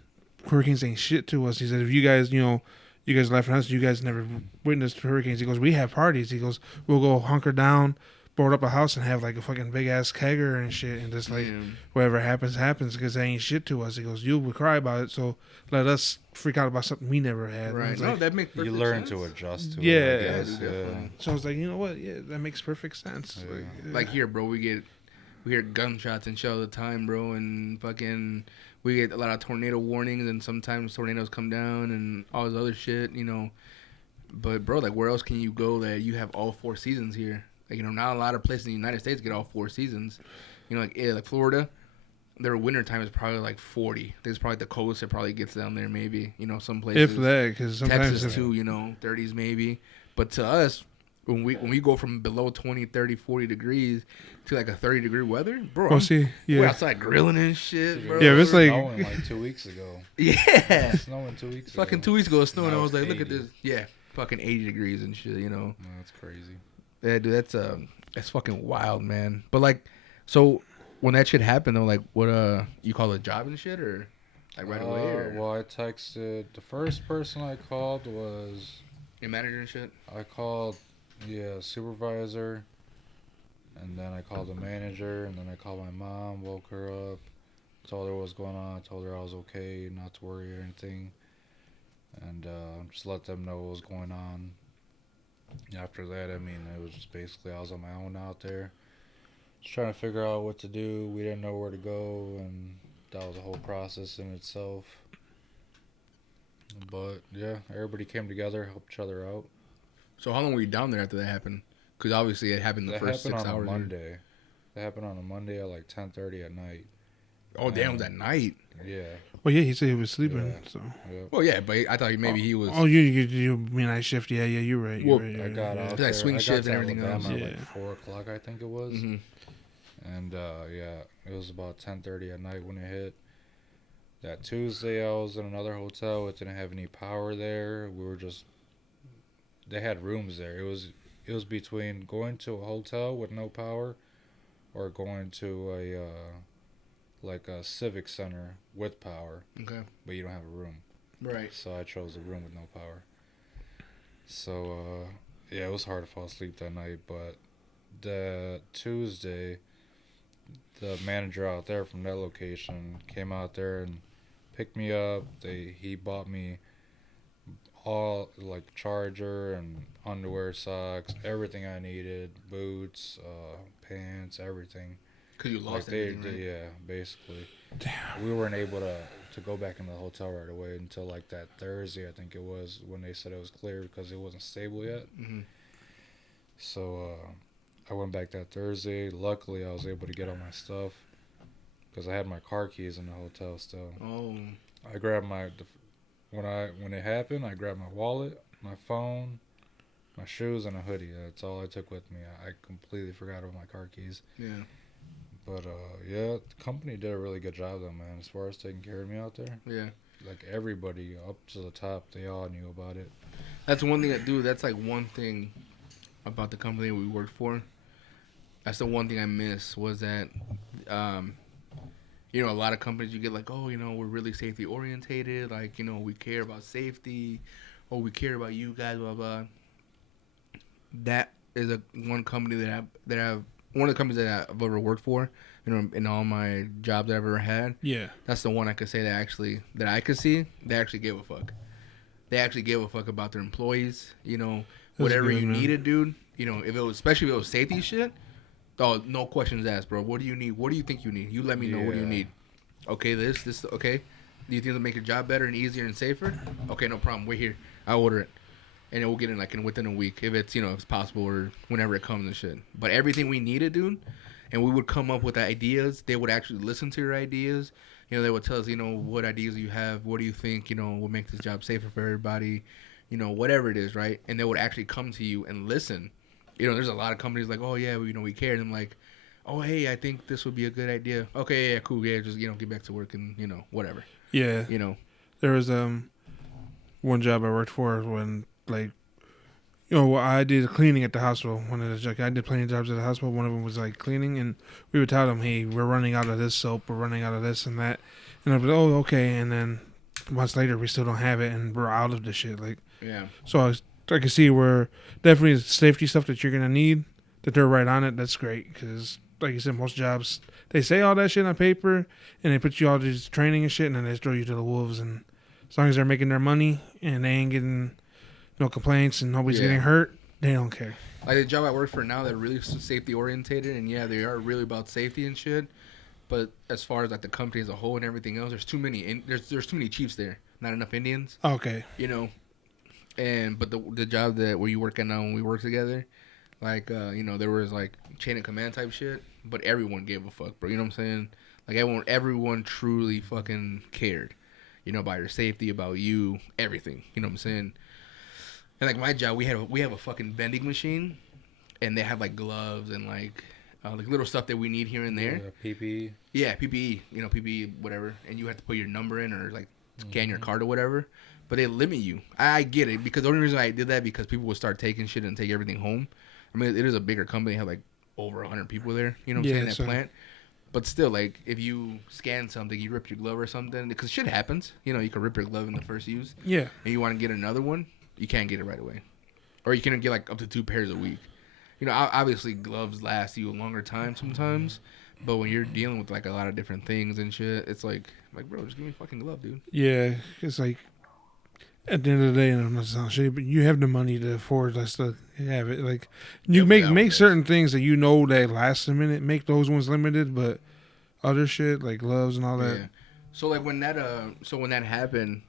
"Hurricanes ain't shit to us." He said, "If you guys, you guys laughing at us, you guys never witnessed hurricanes." He goes, "We have parties." He goes, "We'll go hunker down, board up a house, and have like a fucking big ass kegger and shit, and just like whatever happens, happens, because they ain't shit to us." He goes, "You would cry about it, so let us freak out about something we never had." Right? No, that makes perfect you learn sense. to adjust to Yeah. it. I guess. Yeah. So I was like, you know what? Yeah, that makes perfect sense. Yeah. Like here, bro, we hear gunshots and shit all the time, bro, and fucking we get a lot of tornado warnings, and sometimes tornadoes come down and all this other shit, But bro, like where else can you go that you have all 4 seasons here? Like not a lot of places in the United States get all 4 seasons. Like Florida, their winter time is probably like 40. That's probably the coldest it probably gets down there. Maybe some places. If that, because sometimes Texas too, 30s maybe. But to us, when we go from below 20, 30, 40 degrees to like a 30-degree weather, bro. We're outside grilling and shit, bro. Yeah, it's like snowing like 2 weeks ago. Yeah, Snowing 2 weeks ago. fucking 2 weeks ago, it snowed. And I was like, 80. look at this. Yeah, fucking 80 degrees and shit. That's crazy. Yeah, dude, that's fucking wild, man. But like, so when that shit happened though, like, what you call a job and shit, or like right away? Or? Well, I texted the first person I called was Your manager and shit. I called supervisor, and then I called the manager, and then I called my mom, woke her up, told her what was going on, told her I was okay, not to worry or anything, and just let them know what was going on. After that, I mean, it was just basically I was on my own out there, just trying to figure out what to do. We didn't know where to go, and that was a whole process in itself. But yeah, everybody came together, helped each other out. So how long were you down there after that happened? Because obviously it happened the first 6 hours. That happened on a Monday. That happened on a Monday at like 10:30 at night. Oh, damn, it was at night. Yeah. Well, yeah, he said he was sleeping. Yeah. So. Yep. Well, yeah, but I thought maybe he was. Oh, you mean night shift? Yeah, you're right. Well, I got out Like there. swing I got shift to and everything else. Alabama Yeah. at like 4 o'clock, I think it was. Mm-hmm. And yeah, it was about 10:30 at night when it hit. That Tuesday, I was in another hotel. It didn't have any power there. We were just. They had rooms there. It was between going to a hotel with no power, or going to a like a civic center with power. Okay. But you don't have a room. Right. So I chose the room with no power. So yeah, it was hard to fall asleep that night. But the Tuesday, the manager out there from that location came out there and picked me up. He bought me all like charger and underwear, socks, everything I needed, boots, pants, everything. Cause you lost Like everything, right? yeah, basically. Damn. We weren't able to go back into the hotel right away until like that Thursday, I think it was, when they said it was clear because it wasn't stable yet. Mm-hmm. So I went back that Thursday. Luckily, I was able to get all my stuff because I had my car keys in the hotel still. Oh. I grabbed when it happened, I grabbed my wallet, my phone, my shoes, and a hoodie. That's all I took with me. I completely forgot about my car keys. Yeah. But yeah, the company did a really good job though, man, as far as taking care of me out there. Yeah. Like everybody up to the top, they all knew about it. That's one thing that's like one thing about the company we worked for. That's the one thing I miss was that, a lot of companies you get like, oh, we're really safety orientated. Like, we care about safety. Oh, we care about you guys, blah, blah. that is one company that one of the companies that I've ever worked for. You know, in all my jobs I've ever had. Yeah. That's the one I could say that I could see they actually gave a fuck. They actually gave a fuck about their employees. You know, That's whatever good, you man. needed, dude. You know, if it was especially if it was safety shit. Oh, no questions asked, bro. What do you need? What do you think you need? You let me know. What do you Yeah. need? Okay, this. Okay. Do you think it'll make your job better and easier and safer? Okay, no problem. We're here. I'll order it, and it will get in like within a week if it's if it's possible or whenever it comes and shit. But everything we needed, dude, and we would come up with ideas. They would actually listen to your ideas. You know, they would tell us, what ideas you have. What do you think? Will make this job safer for everybody. Whatever it is, right? And they would actually come to you and listen. There's a lot of companies like, oh yeah, we care. And I'm like, oh hey, I think this would be a good idea. Okay, yeah, cool, yeah, just get back to work and whatever. Yeah. There was one job I worked for when like I did cleaning at the hospital. One of the I did plenty of jobs at the hospital. One of them was like cleaning, and we would tell them, "Hey, we're running out of this soap. We're running out of this and that." And I'd be, "Oh, okay." And then months later, we still don't have it, and we're out of the shit. Like, Yeah. so I can see where definitely the safety stuff that you're gonna need, that they're right on it. That's great because, like you said, most jobs they say all that shit on paper, and they put you all this training and shit, and then they throw you to the wolves. And as long as they're making their money and they ain't getting no complaints and nobody's getting hurt, they don't care. Like the job I work for now, they're really safety orientated, and yeah, they are really about safety and shit. But as far as like the company as a whole and everything else, there's too many. There's too many chiefs there, not enough Indians. Okay. But the job that where you work at now when we work together, like there was like chain of command type shit, but everyone gave a fuck, bro. You know what I'm saying? Like everyone truly fucking cared. About your safety, about you, everything. You know what I'm saying? And like my job, we have a fucking vending machine, and they have like gloves and like little stuff that we need here and there. Yeah, PPE. Yeah, PPE. PPE, whatever. And you have to put your number in or like scan your card or whatever. But they limit you. I get it because the only reason I did that because people would start taking shit and take everything home. I mean, it is a bigger company. They have like over 100 people there. You know what I'm saying? That plant. But still, like, if you scan something, you rip your glove or something, because shit happens. You can rip your glove in the first use. Yeah. And you want to get another one, you can't get it right away. Or you can get, like, up to 2 pairs a week. Obviously, gloves last you a longer time sometimes. But when you're dealing with, like, a lot of different things and shit, it's like bro, just give me a fucking glove, dude. Yeah, it's like, at the end of the day, and I'm not sounding shitty, but you have the money to afford us to have it. Like, you make certain things that that last a minute, make those ones limited, but other shit, like gloves and all that. Yeah. So, like, when that happened,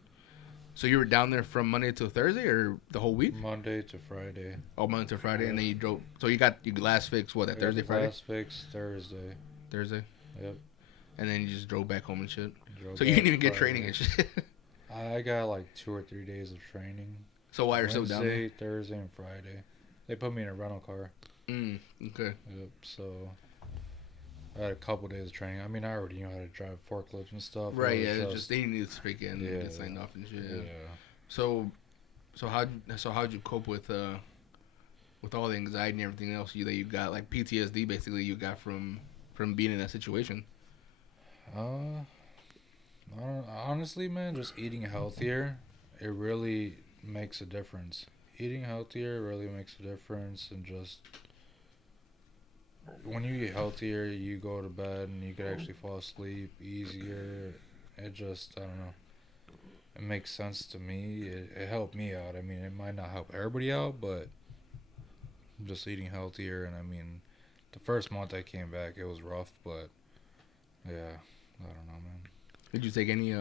so you were down there from Monday to Thursday or the whole week? Monday to Friday. Oh, Monday to Friday, and then you drove. So you got your last fix, that Thursday, Friday? Last fix Thursday. Thursday? Yep. And then you just drove back home and shit? Drove so you didn't even Friday. get training and shit? I got like 2 or 3 days of training. So why you're still down there? Wednesday, Thursday, and Friday. They put me in a rental car. Okay. Yep, so I had a couple days of training. I mean, I already knew how to drive forklifts and stuff. Right, yeah. Just they need to speak in and get signed off and shit. Yeah. So how'd you cope with all the anxiety and everything else that you got, like PTSD basically you got from being in that situation? Honestly, man, just eating healthier, it really makes a difference. Eating healthier really makes a difference, and just when you eat healthier, you go to bed and you can actually fall asleep easier. It just, I don't know. It makes sense to me. It helped me out. I mean, it might not help everybody out, but just eating healthier. And I mean, the first month I came back, it was rough, but yeah, I don't know, man. Did you take any I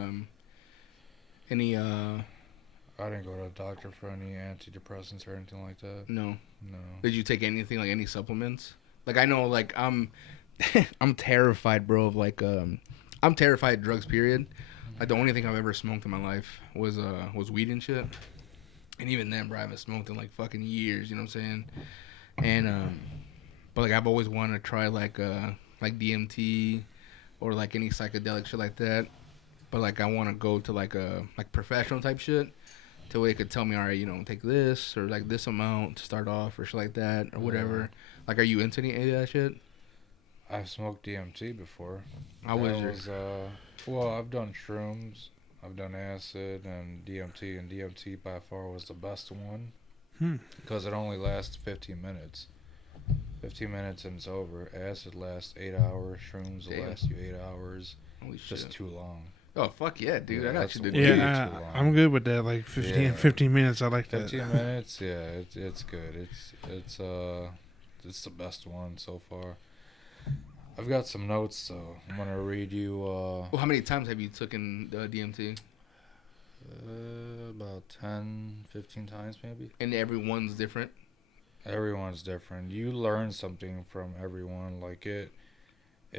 didn't go to a doctor for any antidepressants or anything like that. No. No. Did you take anything, like any supplements? Like, I know, like, I'm terrified, bro, of like I'm terrified of drugs, period. Like, the only thing I've ever smoked in my life was weed and shit. And even then, bro, I haven't smoked in like fucking years, you know what I'm saying? And but like I've always wanted to try like DMT or like any psychedelic shit like that. But like I want to go to like a professional type shit, to where they could tell me, all right, take this or like this amount to start off or shit like that or whatever. Like, are you into any of that shit? I've smoked DMT before. Well, I've done shrooms, I've done acid and DMT by far was the best one. because it only lasts 15 minutes. 15 minutes and it's over. Acid lasts 8 hours. Shrooms will Damn. last you 8 hours. Holy shit. Just too long. Oh, fuck yeah, dude. Yeah, I that's actually did. way Yeah, too long. I'm good with that. Like 15 minutes. I like 15 that. minutes, yeah, it's good. It's the best one so far. I've got some notes, so I'm gonna read you. Well, how many times have you taken the DMT? About 10, 15 times maybe. And every one's different. Everyone's different. You learn something from everyone. Like it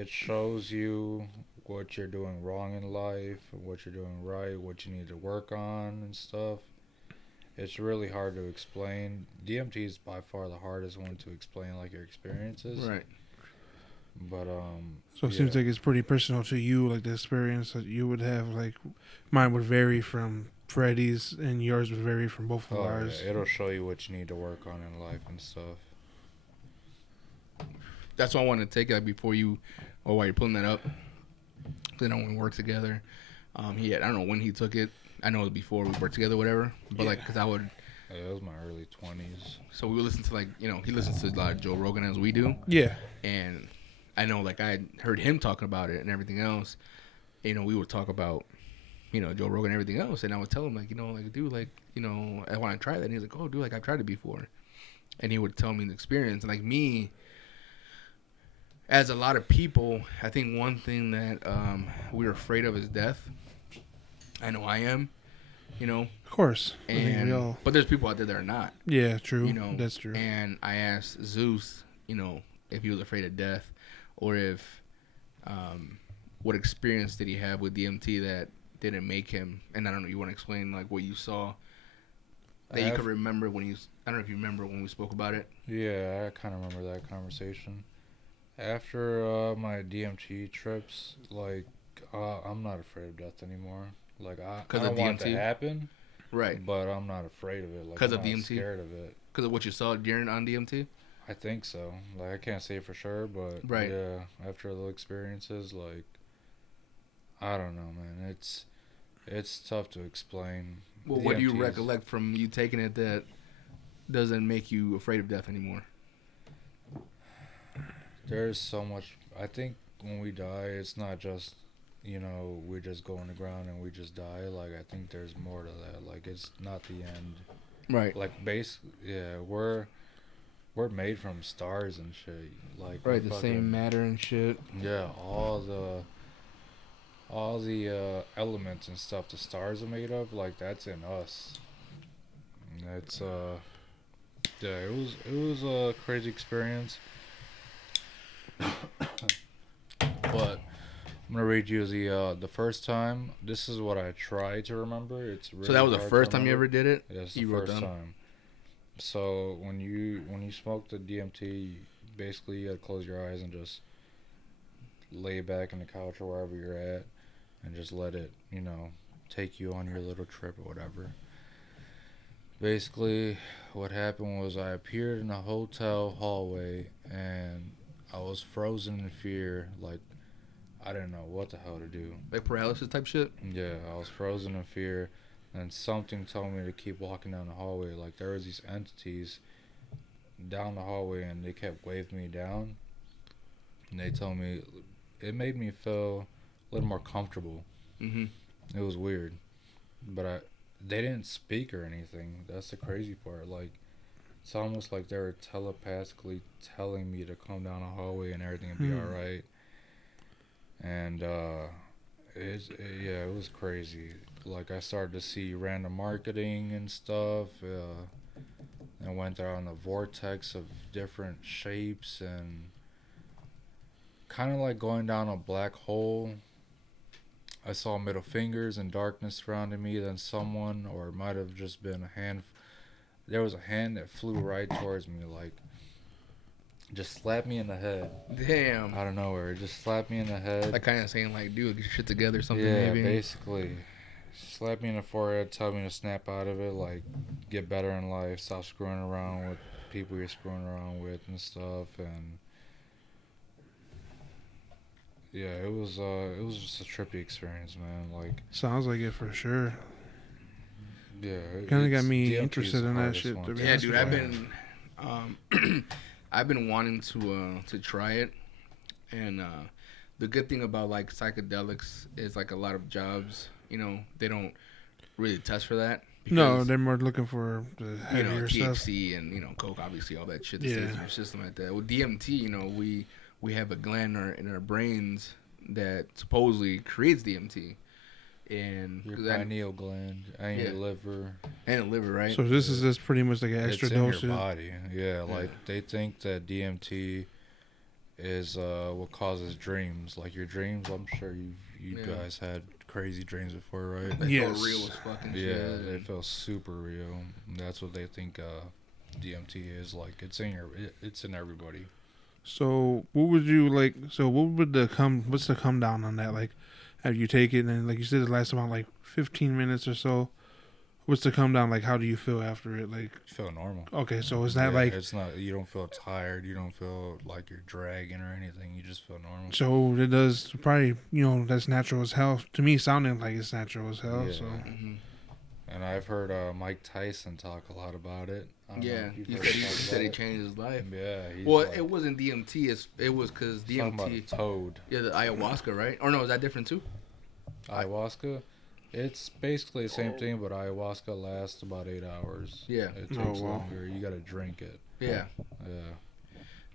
shows you what you're doing wrong in life, what you're doing right, what you need to work on and stuff. It's really hard to explain. DMT is by far the hardest one to explain, like your experiences. Right. But So it seems like it's pretty personal to you, like the experience that you would have. Like mine would vary from Freddy's, and yours would vary from both of ours. Yeah, it'll show you what you need to work on in life and stuff. That's why I wanted to take that before you, or while you're pulling that up. Then when we work together, I don't know when he took it. I know it was before we worked together, whatever. But like, cause I would. It was my early 20s. So we would listen to he listens to a lot of Joe Rogan as we do. Yeah. And I know, like, I had heard him talking about it and everything else. We would talk about, Joe Rogan and everything else. And I would tell him, like, dude, like, I want to try that. And he's like, oh, dude, like, I've tried it before. And he would tell me the experience. And, like, me, as a lot of people, I think one thing that we're afraid of is death. I know I am, Of course. But there's people out there that are not. Yeah, true. That's true. And I asked Zeus, if he was afraid of death, or if, what experience did he have with DMT that didn't make him? And I don't know, you want to explain like what you saw that you could remember when I don't know if you remember when we spoke about it. Yeah, I kind of remember that conversation. After my DMT trips, like, I'm not afraid of death anymore. Like, I don't want it to happen. Right. But I'm not afraid of it. Like, because I'm of not DMT? scared of it. Because of what you saw during on DMT? I think so. Like, I can't say for sure, but right. Yeah, after the experiences, like, I don't know, man. It's tough to explain. Well, what do you recollect from you taking it that doesn't make you afraid of death anymore? There's so much. I think when we die, it's not just, we just go on the ground and we just die. Like, I think there's more to that. Like, it's not the end. Right. Like, we're made from stars and shit. Like, right, the same matter and shit. Yeah, all the elements and stuff the stars are made of, like, that's in us. And it's it was a crazy experience. But I'm gonna read you the first time. This is what I try to remember. It's really so that was the first time you ever did it? Yes, the first time. So when you smoke the DMT, basically you gotta close your eyes and just lay back on the couch or wherever you're at, and just let it, take you on your little trip or whatever. Basically, what happened was I appeared in a hotel hallway and I was frozen in fear, like I didn't know what the hell to do. Like paralysis type shit? Yeah, I was frozen in fear, and something told me to keep walking down the hallway. Like, there was these entities down the hallway, and they kept waving me down. And they told me, it made me feel a little more comfortable. Mm-hmm. It was weird, but they didn't speak or anything. That's the crazy part. Like, it's almost like they were telepathically telling me to come down the hallway and everything would be all right. And it was crazy. Like, I started to see random marketing and stuff. I went down a vortex of different shapes and kind of like going down a black hole. I saw middle fingers and darkness surrounding me. Then someone, or it might have just been a hand. There was a hand that flew right towards me, like, just slapped me in the head. Damn. Out of nowhere. Just slapped me in the head. Like, kind of saying, like, dude, get your shit together or something, yeah, maybe. Basically. Slapped me in the forehead, tell me to snap out of it, like, get better in life, stop screwing around with people you're screwing around with and stuff, and yeah, it was just a trippy experience, man. Like, sounds like it for sure. Yeah, Kind of got me DMT is interested the in that hardest shit. one To be Yeah, honest dude, with I've you. been, I've been wanting to try it, and the good thing about like psychedelics is like a lot of jobs, they don't really test for that No, because they're more looking for the heavier stuff. THC and coke, obviously all that shit that Yeah. stays in your system like that. With DMT, we have a gland in our brains that supposedly creates DMT, and Your 'cause that- pineal gland and Yeah. your liver. and the liver, right? So this is just pretty much like an extra It's in dose. your body. Yeah, like they think that DMT is what causes dreams. Like your dreams, I'm sure you Yeah. guys had crazy dreams before, right? They feel Yes. real as fucking Yeah, shit. they feel super real. That's what they think DMT is. Like it's in everybody. So what would you like? So what would what's the come down on that? Like, have you take it and like you said, it lasts about like 15 minutes or so. What's the come down? Like, how do you feel after it? Like, You feel normal. okay, so is that Yeah, like? it's not. You don't feel tired. You don't feel like you're dragging or anything. You just feel normal. So it does probably, that's natural as hell. To me, sounding like it's natural as hell. Yeah. So Hmm. And I've heard Mike Tyson talk a lot about it. I don't know Yeah, if you've he heard said he talk said about he it. changed his life. Yeah. He's Well, like, it wasn't DMT. It was because talking about a DMT. toad. Yeah, the ayahuasca, right? Or no, is that different too? Ayahuasca. It's basically the same thing, but ayahuasca lasts about 8 hours. Yeah. It Oh, takes wow. longer. You gotta drink it. Yeah, Yeah.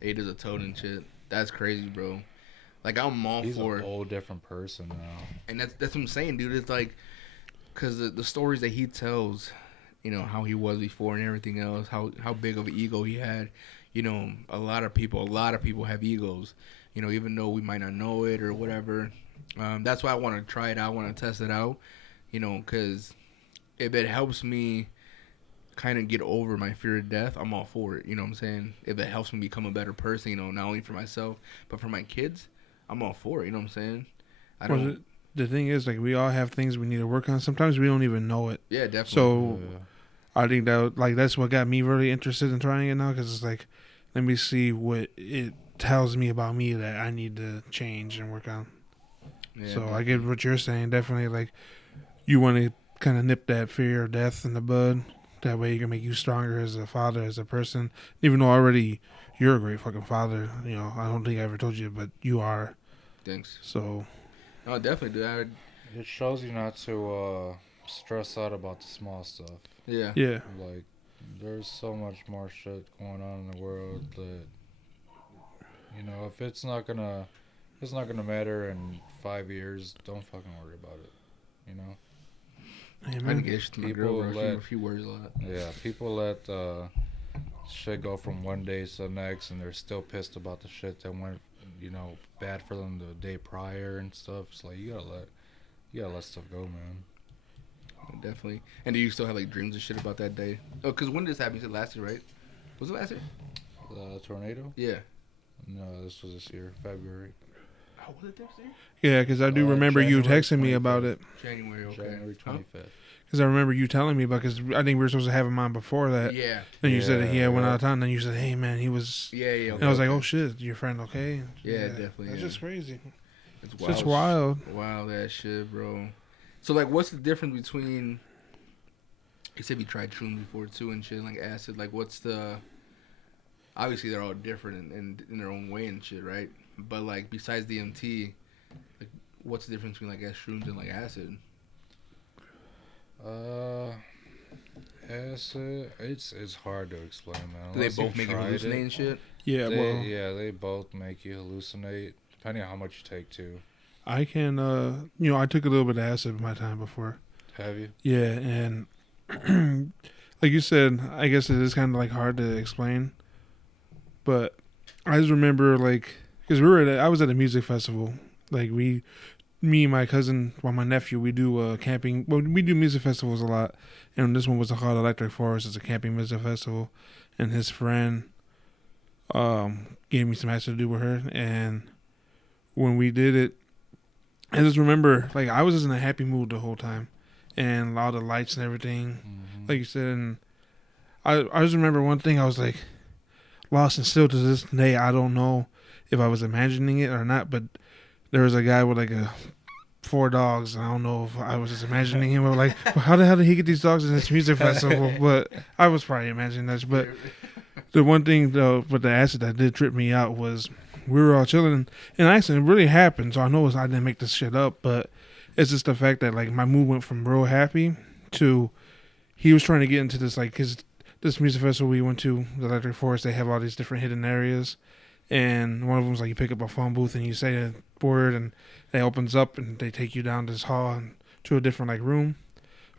ate as a toad and shit. That's crazy, bro. Like I'm all He's for a it, whole different person now. and that's what I'm saying, dude. It's like, cause the stories that he tells, how he was before and everything else, how big of an ego he had. A lot of people have egos. Even though we might not know it or whatever. That's why I want to try it out. I want to test it out. Because if it helps me kind of get over my fear of death, I'm all for it. You know what I'm saying? If it helps me become a better person, not only for myself, but for my kids, I'm all for it. You know what I'm saying? I Well, don't. the thing is, like, we all have things we need to work on. Sometimes we don't even know it. Yeah, definitely. So Yeah. I think that's what got me really interested in trying it now, because it's like, let me see what it tells me about me that I need to change and work on. Yeah, So I definitely. get what you're saying. Definitely, like, you want to kind of nip that fear of death in the bud. That way, it can make you stronger as a father, as a person. Even though already you're a great fucking father. I don't think I ever told you, but you are. Thanks. So No, definitely, dude. It shows you not to stress out about the small stuff. Yeah. yeah, Like, there's so much more shit going on in the world that, if it's not gonna matter in 5 years, don't fucking worry about it. I can amen. get shit to my People girl, bro. let- She worries a lot. Yeah, people let shit go from one day to the next, and they're still pissed about the shit that went, bad for them the day prior and stuff. It's like you gotta let stuff go, man. Definitely. And do you still have like dreams and shit about that day? Oh, because when did this happen? You said last year, right? Was it last year? Tornado? Yeah. No, this was this year, February. Oh, was it this year? Yeah, because I do remember you January texting me about 25th. it. January. Okay. January Huh? 25th. Because I remember you telling me about. Because I think we were supposed to have him on before that. Yeah. Then you said that he had went Yeah. out of town. Then you said, "Hey man, he was." Yeah. Yeah. And I was like, "Oh shit, your friend okay?" Yeah, definitely, That's yeah. just crazy. It's It's wild. just wild. Wild that shit, bro. So like, what's the difference between? You said you tried shrooms before too and shit, like acid. Like, what's the? Obviously, they're all different in their own way and shit, right? But like, besides DMT, like, what's the difference between like shrooms and like acid? Acid. It's hard to explain, man. Do they Unless both you've make you tried hallucinate it. and shit? Yeah, well, They both make you hallucinate, depending on how much you take too. I can. I took a little bit of acid in my time before. Have you? Yeah, and like you said, I guess it is kind of like hard to explain. But I just remember like, because I was at a music festival. Like me and my cousin, my nephew, we do camping. Well, we do music festivals a lot, and this one was called Electric Forest. It's a camping music festival, and his friend gave me some acid to do with her, and when we did it, I just remember like I was just in a happy mood the whole time, and all the lights and everything, like you said, and I just remember one thing. I was like lost, and still to this day I don't know if I was imagining it or not, but there was a guy with like a 4 dogs. I don't know if I was just imagining him. Or like, well, how the hell did he get these dogs in this music festival? But I was probably imagining that. But the one thing though, with the acid that did trip me out was we were all chilling, and an accident really happened. So I know I didn't make this shit up, but it's just the fact that like my mood went from real happy to he was trying to get into this like his this music festival we went to, the Electric Forest. They have all these different hidden areas, and one of them is like you pick up a phone booth and you say a word, and it opens up and they take you down this hall and to a different like room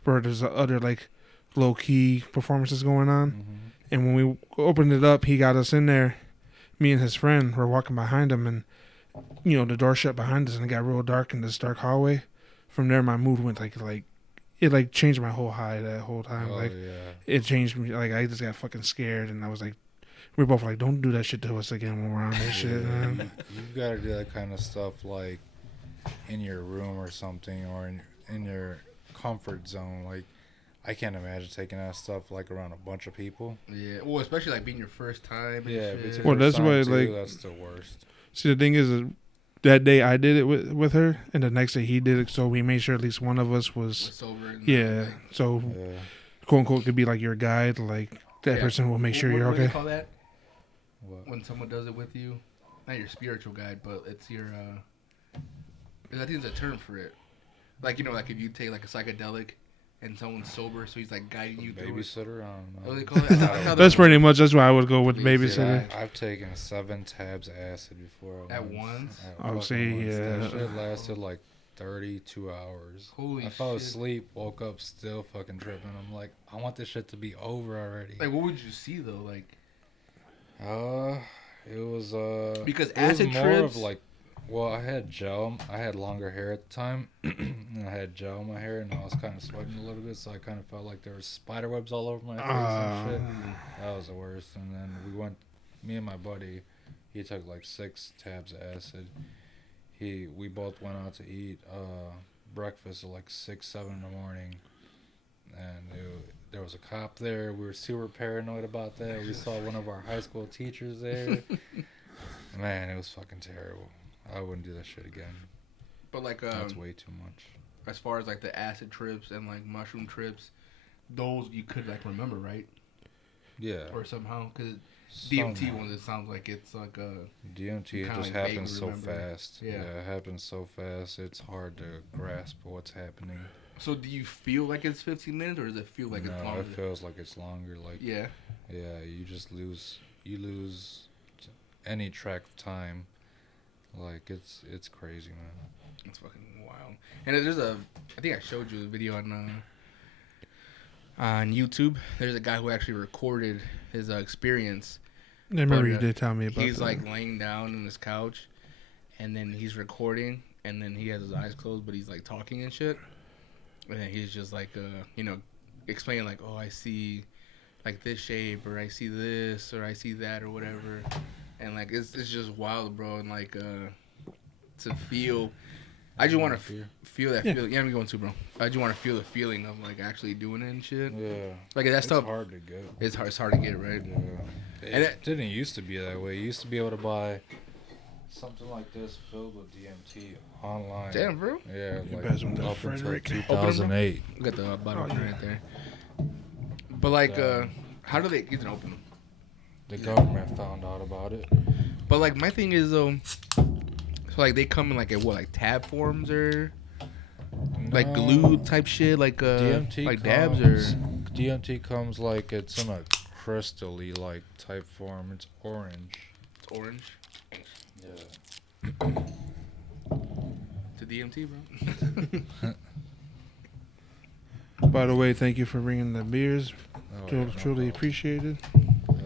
where there's other like low key performances going on. Mm-hmm. And when we opened it up, he got us in there. Me and his friend were walking behind him, and the door shut behind us, and it got real dark in this dark hallway. From there, my mood went like it like changed my whole high that whole time. Oh, like yeah. it changed me. Like I just got fucking scared, and I was like, we were both like, don't do that shit to us again when we're on this shit, man. You've got to do that kind of stuff like in your room or something, or in your comfort zone. Like, I can't imagine taking that stuff like around a bunch of people. Yeah, well, especially like being your first time. And Yeah, if shit. it's your Well, first that's why, time, too, like- that's the worst. See, the thing is, that day I did it with her, and the next day he did it. So we made sure at least one of us was sober. And yeah. So Yeah. quote unquote could be like your guide. Like that Yeah. person will make sure what, you're what do okay. they call that? What? When someone does it with you, not your spiritual guide, but it's your. I think there's a term for it. Like like if you take like a psychedelic, and someone's sober, so he's like guiding you through it. Babysitter? I don't know. What do they call it? I thought That's pretty much that's why I would go with Please, babysitter. I've taken 7 tabs of acid before. At once? I would fucking say, once. yeah. That shit lasted like 32 hours. Holy I fell shit. asleep, woke up still fucking tripping. I'm like, I want this shit to be over already. Like, what would you see though? Like, It was because it was acid more trips. of like, well, I had gel. I had longer hair at the time, and I had gel in my hair, and I was kind of sweating a little bit, so I kind of felt like there was spider webs all over my face and shit. That was the worst. And then me and my buddy, he took like 6 tabs of acid. We both went out to eat breakfast at like 6, 7 in the morning, and there was a cop there. We were super paranoid about that. We saw one of our high school teachers there. Man, it was fucking terrible. I wouldn't do that shit again. But like, That's way too much. as far as like the acid trips and like mushroom trips, those you could like remember, right? Yeah. Or somehow, because DMT Somehow. ones, it sounds like it's like a. DMT kinda just like happens vaguely so remember. fast. Yeah. It happens so fast. It's hard to grasp what's happening. So do you feel like it's 15 minutes, or does it feel like no, it's longer? it feels like it's longer. Like Yeah. yeah, you just lose any track of time. Like it's crazy, man. It's fucking wild. And I think I showed you a video on YouTube. There's a guy who actually recorded his experience. I remember But, you did tell me about He's that. like laying down on his couch, and then he's recording, and then he has his eyes closed, but he's like talking and shit. And then he's just like, explaining like, oh, I see like this shape, or I see this, or I see that, or whatever. And like it's just wild, bro. And like to feel, I just want to feel that feeling. Yeah, I'm going to, bro. I just want to feel the feeling of like actually doing it and shit. Yeah. Like that It's stuff. hard to get. It's hard to get, right? Yeah. And It didn't used to be that way. You used to be able to buy something like this filled with DMT online. Damn, bro. Yeah, You like better with that up until Frederick. 2008. We got the bottle opener right there. But like, how do they get to open them? The government found out about it. But like, my thing is so like they come in like like tab forms or like No. glue type shit, like DMT like dabs or. DMT comes like it's in a crystal-y like type form. It's orange. It's orange. Yeah. To DMT, bro. By the way, thank you for bringing the beers. Oh, Truly, yeah, no truly problem. appreciated. Oh, yeah.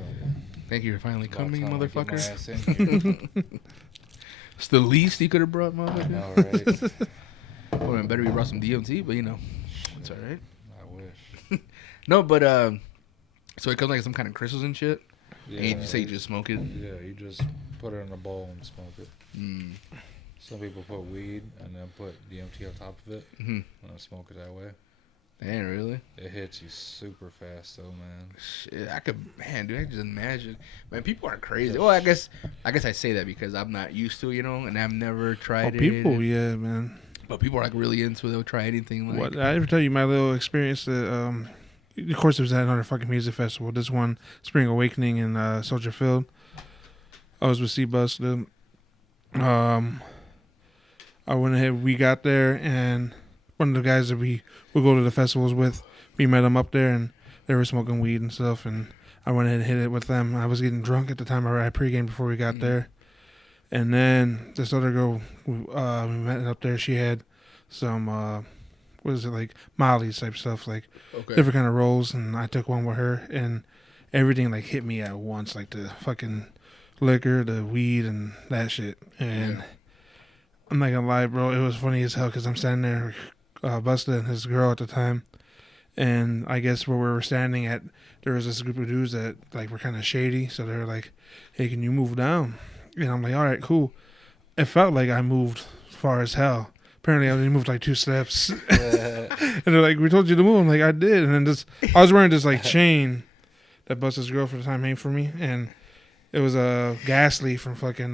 Thank you for finally About coming, time I get my motherfucker. ass in here. It's the least you could have brought, I motherfucker. know, right? Would have been better if you brought some DMT, but it's alright. I wish. No, but so it comes like some kind of crystals and shit. Yeah, And you just say you just smoke it. Yeah, you just put it in a bowl and smoke it. Mm. Some people put weed and then put DMT on top of it Mm-hmm. and then smoke it that way. Damn, really? It hits you super fast, though, man. Shit, I could, man, dude. I can just imagine. Man, people are crazy. Well, I guess I say that because I'm not used to, and I've never tried it. People, yeah, man. But people are like really into it. They'll try anything. Like, What I ever tell you my little experience that of course it was at another fucking music festival. This one, Spring Awakening in Soldier Field. I was with C-Bus. I went ahead. We got there, and one of the guys that we would go to the festivals with, we met them up there, and they were smoking weed and stuff. And I went ahead and hit it with them. I was getting drunk at the time. I pregame before we got there, and then this other girl we met up there. She had some what is it, like Molly's type stuff, like different kind of rolls, and I took one with her, and everything like hit me at once, like the fucking liquor, the weed, and that shit. And I'm not gonna lie, bro, it was funny as hell because I'm standing there, Busta and his girl at the time, and I guess where we were standing at, there was this group of dudes that like were kind of shady, so they were like, "Hey, can you move down?" And I'm like, "All right, cool." It felt like I moved far as hell. Apparently, I only moved like 2 steps, and they're like, "We told you to move." I'm like, "I did," and then I was wearing this like chain that Busta's girl for the time made for me, and it was a Ghastly from fucking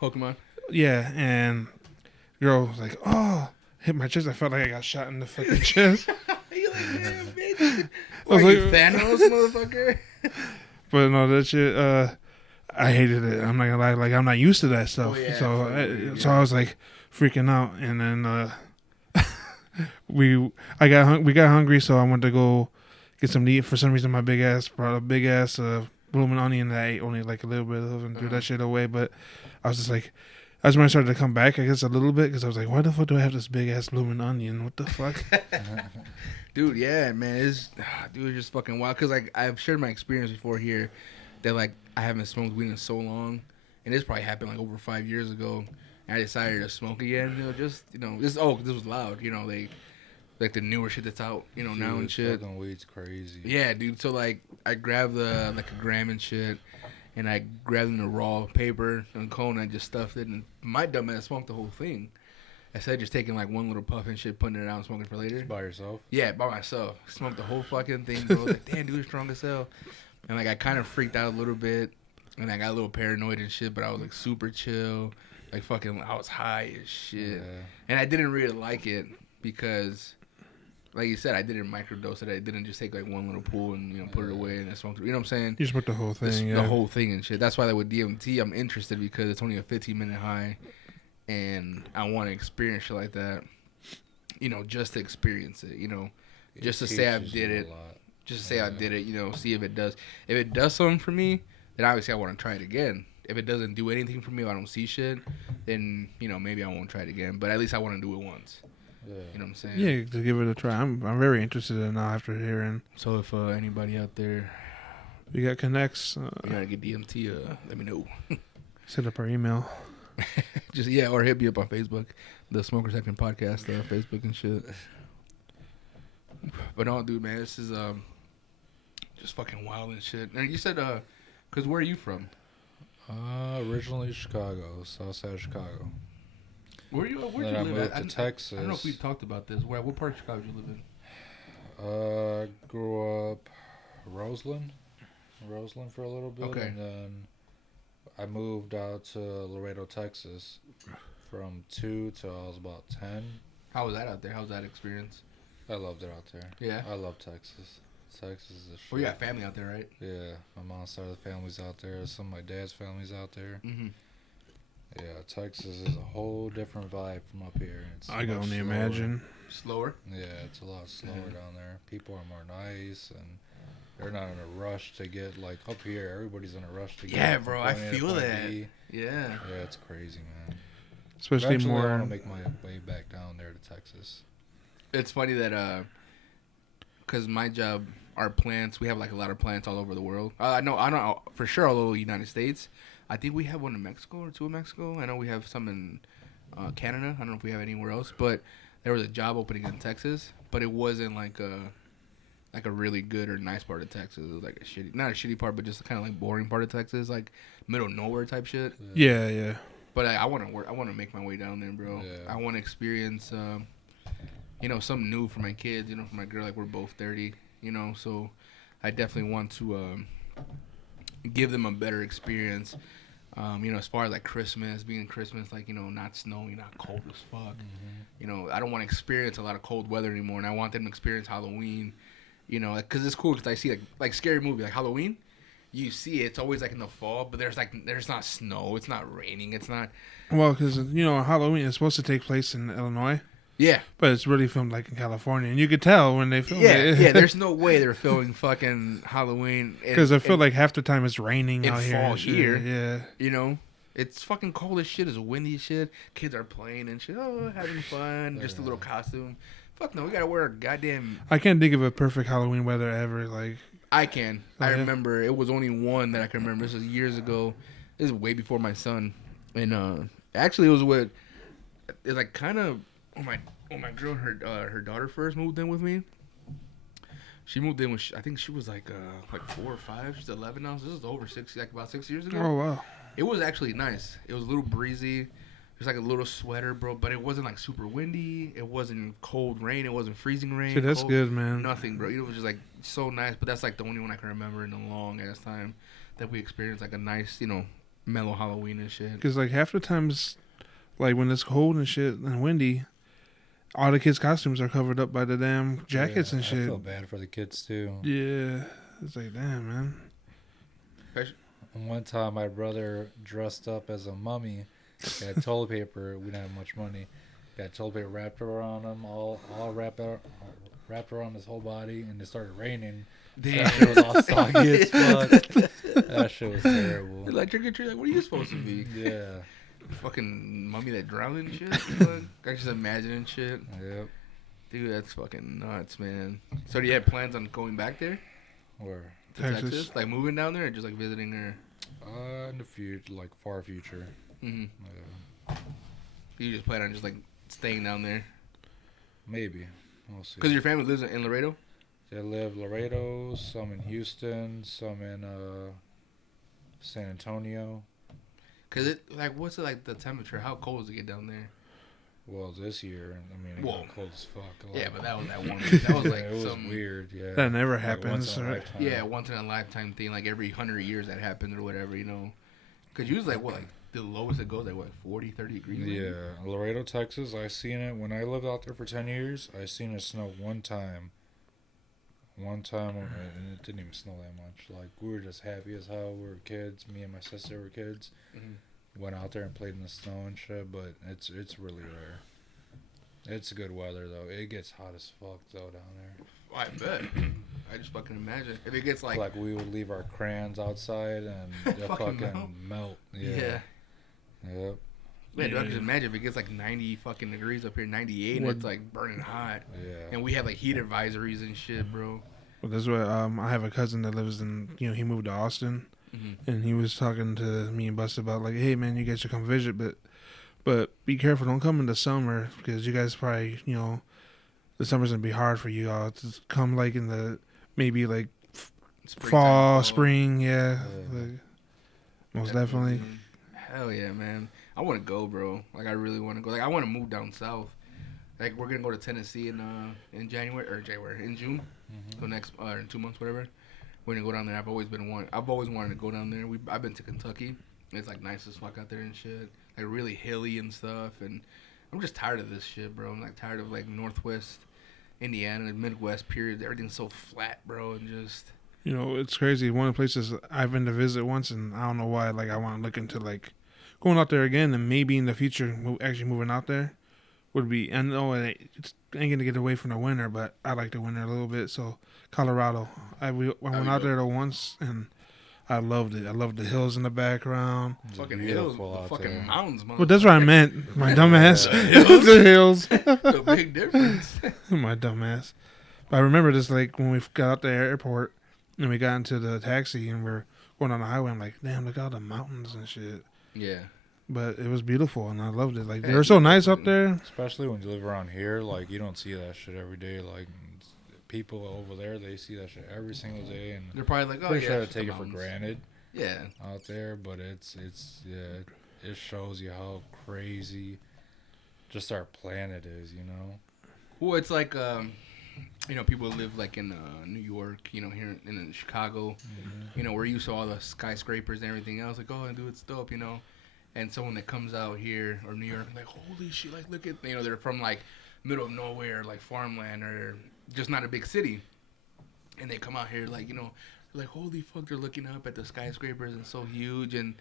Pokemon. Yeah, and girl was like, "Oh," hit my chest. I felt like I got shot in the fucking chest. You like, man, bitch. I was Are like, you Thanos, motherfucker? But no, that shit, I hated it. I'm not gonna lie. Like, I'm not used to that stuff. Oh, yeah, So I was like freaking out, and then we got hungry, so I went to go get some to eat. For some reason, my big ass brought a big ass blooming onion that I ate only like a little bit of and threw that shit away. But I was just like, that's when I started to come back, I guess, a little bit, because I was like, why the fuck do I have this big ass blooming onion? What the fuck? Dude, yeah, man, it's just fucking wild. Cause like I've shared my experience before here, that like I haven't smoked weed in so long, and this probably happened like over 5 years ago. And I decided to smoke again, this was loud, like the newer shit that's out, now and shit. Fucking weed's crazy. Yeah, dude. So like I grabbed like a gram and shit, and I grabbed in the raw paper and cone. And I just stuffed it, and my dumb ass smoked the whole thing. Instead of just taking like one little puff and shit, putting it out and smoking it for later. Just by yourself? Yeah, by myself. Smoked the whole fucking thing, bro. Like, damn, dude, it's strong as hell. And like I kind of freaked out a little bit, and I got a little paranoid and shit. But I was like super chill, like fucking. I was high as shit, and I didn't really like it because, like you said, I didn't microdose it. I didn't just take like one little pull and put it away and I smoked it. You know what I'm saying? You smoked the whole thing, The whole thing and shit. That's why like, with DMT, I'm interested because it's only a 15-minute high, and I want to experience shit like that. Just to experience it. Just to say I did it. Just to say I did it. See if it does. If it does something for me, then obviously I want to try it again. If it doesn't do anything for me, or I don't see shit, then maybe I won't try it again. But at least I want to do it once. Yeah. You know what I'm saying? Yeah, to give it a try. I'm very interested in it now after hearing. So if anybody out there, we got connects, you gotta get DMT. Let me know. Set up our email. Or hit me up on Facebook, the Smoker Second Podcast, Facebook and shit. But no, dude, man, this is just fucking wild and shit. And you said, cause where are you from? Originally Chicago, south side of Chicago. Where'd you then live I moved at? to Texas. I don't know if we talked about this. What part of Chicago did you live in? Grew up Roseland for a little bit, okay. And then I moved out to Laredo, Texas, from 2 till I was about 10. How was that out there? How was that experience? I loved it out there. Yeah, I love Texas. Texas is the shit. Well, you got family out there, right? Yeah, my mom's side of the family's out there. Some of my dad's family's out there. Mm-hmm. Yeah, Texas is a whole different vibe from up here. I can only imagine. Slower? Yeah, it's a lot slower down there. People are more nice, and they're not in a rush to get, like, up here, everybody's in a rush to get. Yeah, bro, I feel that. Yeah. Yeah, it's crazy, man. Especially Eventually, more. I want to make my way back down there to Texas. It's funny that, because my job, our plants, we have, like, a lot of plants all over the world. I know for sure all over the United States. I think we have one in Mexico or 2 in Mexico. I know we have some in Canada. I don't know if we have anywhere else, but there was a job opening in Texas, but it wasn't like a really good or nice part of Texas. It was like not a shitty part, but just kind of like boring part of Texas, like middle of nowhere type shit. Yeah. But I want to work. I want to make my way down there, bro. Yeah. I want to experience, something new for my kids. For my girl. Like we're both 30. So I definitely want to give them a better experience. As far as like Christmas, being Christmas, like, not snowing, not cold as fuck. I don't want to experience a lot of cold weather anymore, and I want them to experience Halloween. Because it's cool because I see like scary movie like Halloween. You see it's always like in the fall, but there's not snow, it's not raining, it's not. Well, because Halloween is supposed to take place in Illinois, Yeah, but it's really filmed like in California, and you could tell when they filmed yeah, it. yeah. There's no way they're filming fucking Halloween Because I feel like half the time it's raining out here. fall here. Yeah. It's fucking cold as shit. It's windy as shit. Kids are playing and shit. Oh, having fun. Just a little costume. Fuck no, we gotta wear a goddamn. I can't think of a perfect Halloween weather ever. Like I can. Oh, I yeah? remember it was only one that I can remember. This was years ago. This is way before my son. And actually, it was with. It's like kind of. Oh my girl, her daughter first moved in with me. She moved in when I think she was like 4 or 5. She's 11 now. So this is over about 6 years ago. oh wow. It was actually nice. It was a little breezy. There's like a little sweater, bro, but it wasn't like super windy. It wasn't cold rain. It wasn't freezing rain. See, that's cold, good, man. Nothing, bro. It was just like so nice. But that's like the only one I can remember in a long ass time that we experienced like a nice, mellow Halloween and shit. Because like half the times, like when it's cold and shit and windy, all the kids' costumes are covered up by the damn jackets and shit. I feel bad for the kids too. Yeah, it's like damn, man. One time, my brother dressed up as a mummy. Got toilet paper. We didn't have much money. Got toilet paper wrapped around him, all wrapped around his whole body, and it started raining. Damn. That shit was all soggy as fuck. That shit was terrible. Like trick or treat, like what are you supposed to be? Yeah. Fucking mummy that drowned and shit. I just imagining shit. Yep. Dude, that's fucking nuts, man. So do you have plans on going back there? Where? To Texas? Like moving down there or just like visiting her? In the future, like far future. Mm-hmm. Yeah. You just plan on just like staying down there? Maybe. We'll see. Because your family lives in Laredo? They live Laredo, some in Houston, some in San Antonio. Because what's it like the temperature? How cold does it get down there? Well, this year, I mean, it got cold as fuck. Yeah, but that was that one. That was like it was some weird. Yeah, That never like happens. Right? Yeah, once in a lifetime thing. Like every 100 years that happens or whatever, Because usually, like the lowest it goes, 40, 30 degrees. Yeah, Laredo, Texas. I seen it when I lived out there for 10 years. I seen it snow one time. And it didn't even snow that much. Like we were just happy as hell. We were kids. Me and my sister were kids. Mm-hmm. Went out there and played in the snow and shit, but it's really rare. It's good weather though. It gets hot as fuck though down there. I bet. I just fucking imagine if it gets like we would leave our crayons outside and they fucking melt. Yeah. Yep. Man, dude, I can just imagine if it gets like 90 fucking degrees up here, 98, and it's like burning hot. Yeah. And we have like heat advisories and shit, bro. Well, that's why I have a cousin that lives in. He moved to Austin. Mm-hmm. And he was talking to me and Bust about like, hey man, you guys should come visit, but be careful, don't come in the summer because you guys probably, the summer's gonna be hard for you all. To come like in the maybe like spring, yeah, like, most definitely. Hell yeah, man! I want to go, bro. Like I really want to go. Like I want to move down south. Like we're gonna go to Tennessee in in June, so next in 2 months, whatever. We're gonna go down there. I've always wanted to go down there. I've been to Kentucky. It's like nice as fuck out there and shit. Like really hilly and stuff. And I'm just tired of this shit, bro. I'm like tired of like Northwest Indiana and Midwest period. Everything's so flat, bro, and just. It's crazy. One of the places I've been to visit once, and I don't know why. Like I want to look into like going out there again, and maybe in the future actually moving out there would be. I know it ain't gonna get away from the winter, but I like the winter a little bit. So Colorado, I went out there once, and I loved it. I loved the hills in the background. Fucking hills, fucking mountains, man. Well, that's what I meant. My dumbass. The hills. The big difference. My dumbass. But I remember this like when we got out the airport and we got into the taxi and we're going on the highway. I'm like, damn, look at all the mountains and shit. Yeah. But it was beautiful, and I loved it. Like, they were so nice up there. Especially when you live around here, like, you don't see that shit every day. Like, people over there, they see that shit every single day. And they're probably like, oh, pretty yeah. sure they take it for granted. Yeah. Out there, but it shows you how crazy just our planet is, Well, it's like, you know, people live like in New York, you know, here in Chicago, you know, we're used to all the skyscrapers and everything else. Like, oh, dude, it's dope, you know. And someone that comes out here or New York, like, holy shit, like, look at, you know, they're from like middle of nowhere, like farmland or just not a big city, and they come out here like, you know, like, holy fuck, they're looking up at the skyscrapers and so huge, and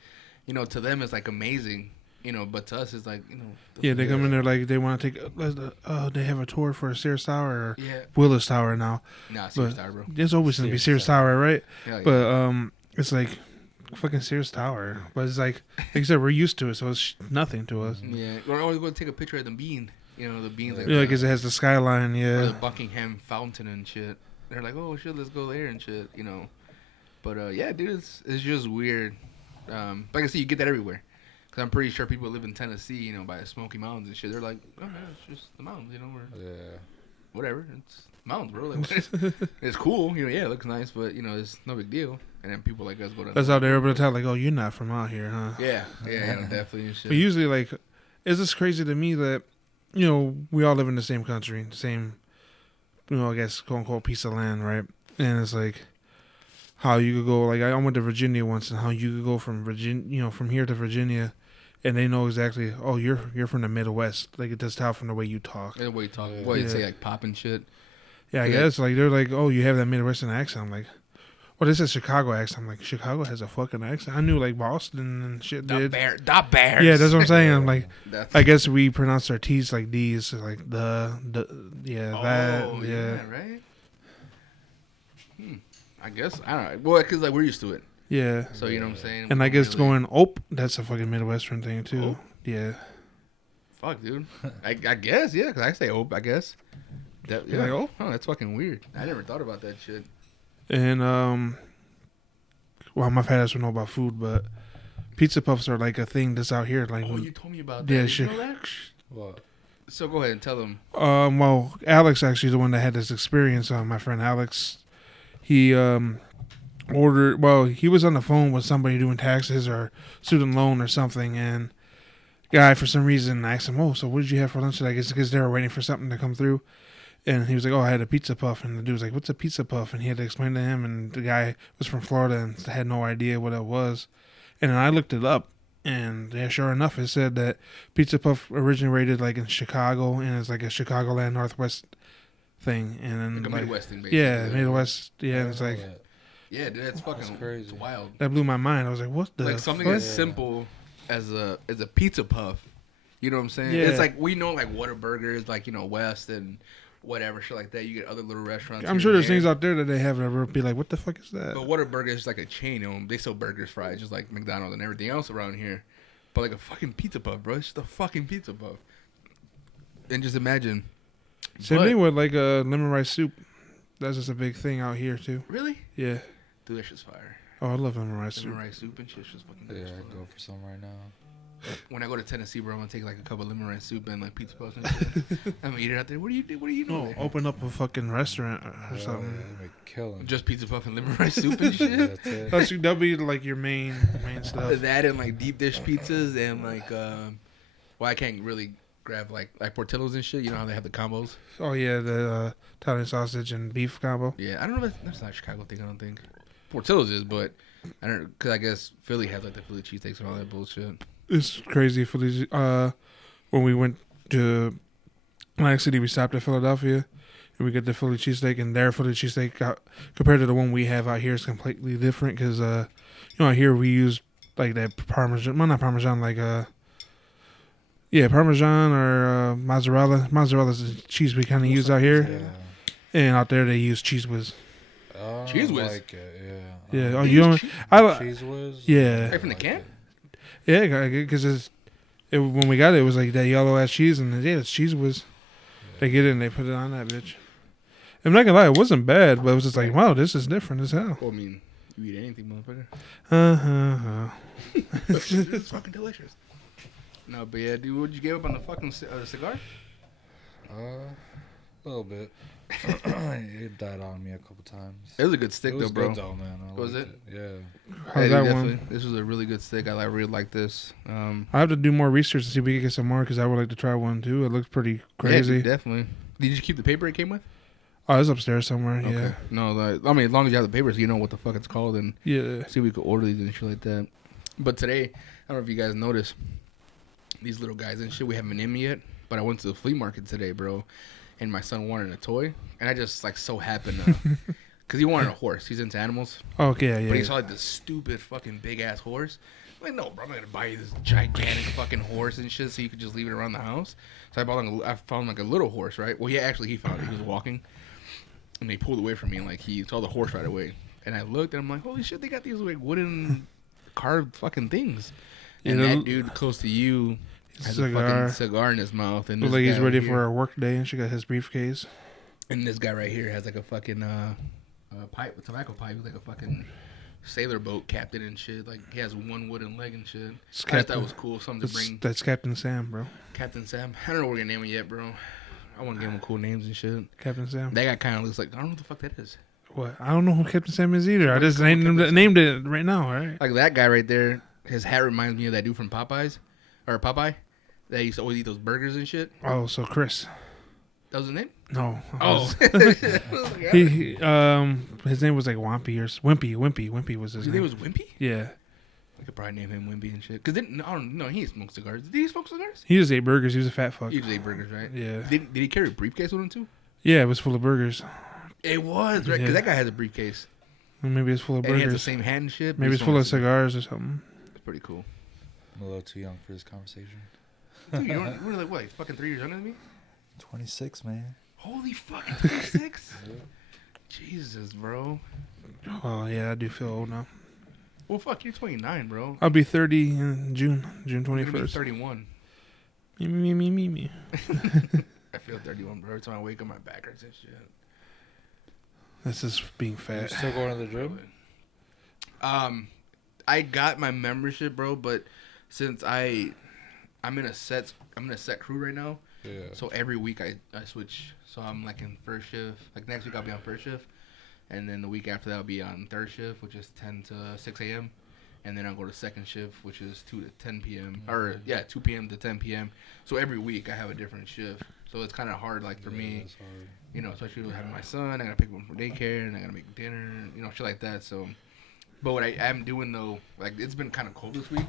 you know, to them it's like amazing. You know, but to us, it's like, you know. Yeah, they come in there like they want to take. They have a tour for Sears Tower or Yeah. Willis Tower now. Nah, Sears Tower, bro. There's always gonna be Sears Sears Tower, right? Yeah, yeah. But it's like fucking Sears Tower. But it's like you said, we're used to it, so it's nothing to us. Yeah, we're always going to take a picture of the bean. You know, the beans. Like, Yeah, because it has the skyline. or Yeah. the Buckingham Fountain and shit. They're like, oh shit, let's go there and shit. You know, but yeah, dude, it's just weird. Like I said, you get that everywhere. Cause I'm pretty sure people live in Tennessee, you know, by the Smoky Mountains and shit. They're like, oh yeah, it's just the mountains, you know, or whatever. It's mountains, bro. Like, it's cool, you know. Yeah, it looks nice, but you know, it's no big deal. And then people like us go to. That's how they're able to tell, like, oh, you're not from out here, huh? Yeah, definitely and shit. But usually, like, it's just crazy to me that, you know, we all live in the same country, the same, you know, I guess, quote unquote, piece of land, right? And it's like how you could go, like, I went to Virginia once, and how you could go from Virginia, you know, from here to Virginia, and they know exactly, oh, you're from the Midwest. Like, it does tell from the way you talk. The way you talk, what you say, like pop and shit. Yeah, I guess, like, they're like, oh, you have that Midwestern accent. I'm like, well, this is Chicago accent. I'm like, Chicago has a fucking accent. I knew, like, Boston and shit The did. Bears. Yeah, that's what I'm saying. I'm like, That's, I guess we pronounce our T's like D's, so like yeah, oh, that, yeah. right. I guess I don't know. Well, because like we're used to it, Yeah. so you know what I'm saying. And We I don't guess really- going, oh, that's a fucking Midwestern thing, too. Ope? Yeah. Fuck, dude. I guess, yeah, because I say ope, I guess. That, yeah. You're like, Oh, that's fucking weird. I never thought about that shit. And, well, my fat ass would know about food, but pizza puffs are like a thing that's out here. Like, Oh, you told me about that. yeah, Did shit. you know that? What? So go ahead and tell them. Well, Alex actually the one that had this experience. My friend Alex, he ordered. Well, he was on the phone with somebody doing taxes or student loan or something, and guy for some reason asked him, "Oh, so what did you have for lunch?" I guess because they were waiting for something to come through, and he was like, "Oh, I had a pizza puff," and the dude was like, "What's a pizza puff?" And he had to explain to him, and the guy was from Florida and had no idea what it was, and then I looked it up. And yeah, sure enough, it said that Pizza Puff originated like in Chicago, and it's like a Chicagoland Northwest thing, and then Like a like, Midwest thing, basically. yeah, Midwest, yeah. And it's like Yeah, dude, that's fucking That's crazy. It's wild. that blew my mind. I was like, what the Like something fuck? as simple as a pizza puff. You know what I'm saying? Yeah. It's like we know like Whataburger is like, you know, West and whatever shit like that. You get other little restaurants. I'm here sure and there's there. things out there that they have that will be like, what the fuck is that? But Whataburger is like a chain. You know, they sell burgers, fries, just like McDonald's and everything else around here. But like a fucking pizza puff, bro. It's just a fucking pizza puff. And just imagine. Same But- thing with like lemon rice soup. That's just a big thing out here too. Really? Yeah. Dude, that's just fire. Oh, I love lemon rice soup. Lemon rice soup and shit's just fucking good. Yeah, as fuck. I'd go for some right now. When I go to Tennessee, bro, I'm gonna take like a cup of lemon rice soup and like pizza puffs and shit. I'm gonna eat it out there. What do you know? No, there? open up a fucking restaurant or Oh, something. yeah, make a killing. Just pizza puff and lemon rice soup and Yeah, shit. that's it. That'll be like your main stuff. That and like deep dish pizzas and like, well, I can't really grab like Portillo's and shit. You know how they have the combos? Oh yeah, the Italian sausage and beef combo. Yeah, I don't know if that's not a Chicago thing. I don't think Portillo's is, but I don't because I guess Philly has like the Philly cheesesteaks and all that bullshit. It's crazy for these. When we went to Atlantic City, we stopped at Philadelphia, and we get the Philly cheesesteak, and their Philly cheesesteak compared to the one we have out here is completely different. Because you know, out here we use like that Parmesan, well not Parmesan, like yeah, Parmesan or mozzarella. Mozzarella's the cheese we kind of use out here, Yeah. and out there they use Cheese Whiz. I Cheese don't whiz? like it, yeah. Yeah, I oh don't you don't. like cheese whiz? Yeah. Right from the can? Yeah, because when we got it, it was like that yellow ass cheese, and yeah, it's Cheese Whiz. They get it and they put it on that bitch. I'm not gonna lie, it wasn't bad, but it was just like, wow, this is different as hell. Well, I mean, you eat anything, motherfucker. It's fucking delicious. No, but yeah, dude, what'd you give up on the fucking cigar? A little bit. It died on me a couple times. It was a good stick It was though, bro. good though, man. I Was liked it? Yeah. How's Yeah, that dude, one? definitely. This was a really good stick. I really like this. I have to do more research to see if we can get some more because I would like to try one too. It looks pretty Yeah, crazy. dude, definitely. Did you keep the paper it came with? Oh, it's upstairs somewhere. Okay. Yeah. No, I mean, as long as you have the papers, you know what the fuck it's called, and Yeah. see if we could order these and shit like that. But today, I don't know if you guys noticed these little guys and shit. We haven't in yet, but I went to the flea market today, bro, and my son wanted a toy, and I just like so happened to, because he wanted a horse. He's into animals. Oh, okay. Yeah. But he saw like this stupid fucking big ass horse. I'm like, no, bro, I'm not gonna buy you this gigantic fucking horse and shit so you could just leave it around the house. So I found like a little horse, right? Well, he found it. He was walking, and he pulled away from me, and like he saw the horse right away. And I looked, and I'm like, holy shit, they got these like wooden carved fucking things. And that dude close to you has a fucking cigar in his mouth, and like he's ready for a work day, and she got his briefcase. And this guy right here has like a fucking pipe, a tobacco pipe, with like a fucking sailor boat captain and shit. Like he has one wooden leg and shit. I thought that was cool. Something to bring. That's Captain Sam, bro. Captain Sam. I don't know what we're gonna name him yet, bro. I want to give him cool names and shit. Captain Sam. That guy kind of looks like I don't know what the fuck that is. What? I don't know who Captain Sam is either. I just named it right now. All right. Like that guy right there. His hat reminds me of that dude from Popeye. That used to always eat those burgers and shit. Oh, so Chris. That was his name? No. Oh. His name was like Wimpy or Wimpy. Wimpy was his name. His name was Wimpy? Yeah. I could probably name him Wimpy and shit. Because I don't know, he didn't smoke cigars. Did he smoke cigars? He just ate burgers. He was a fat fuck. He just ate burgers, right? Yeah. Did he carry a briefcase with him too? Yeah, it was full of burgers. It was, right? Because that guy has a briefcase. Maybe it's full of burgers. And he has the same hat and shit. Maybe it's full of cigars or something. It's pretty cool. I'm a little too young for this conversation. Dude, you're like, what, fucking 3 years younger than me? 26, man. Holy fucking 26? Jesus, bro. Oh, yeah, I do feel old now. Well, fuck, you're 29, bro. I'll be 30 in June 21st. You're 31. Me. I feel 31, bro. Every time I wake up, my back hurts and shit. This is being You fat. still going to the gym? I got my membership, bro, but since I'm in a set crew right now. Yeah. So every week I switch. So I'm like in first shift. Like next week I'll be on first shift, and then the week after that I'll be on third shift, which is 10 to 6 a.m. And then I'll go to second shift, which is 2 to 10 p.m. Or 2 p.m. to 10 p.m. So every week I have a different shift. So it's kind of hard, like for me, you know, especially with having my son. I gotta pick him up from daycare, and I gotta make dinner, you know, shit like that. So, but what I am doing though, like it's been kind of cold this week.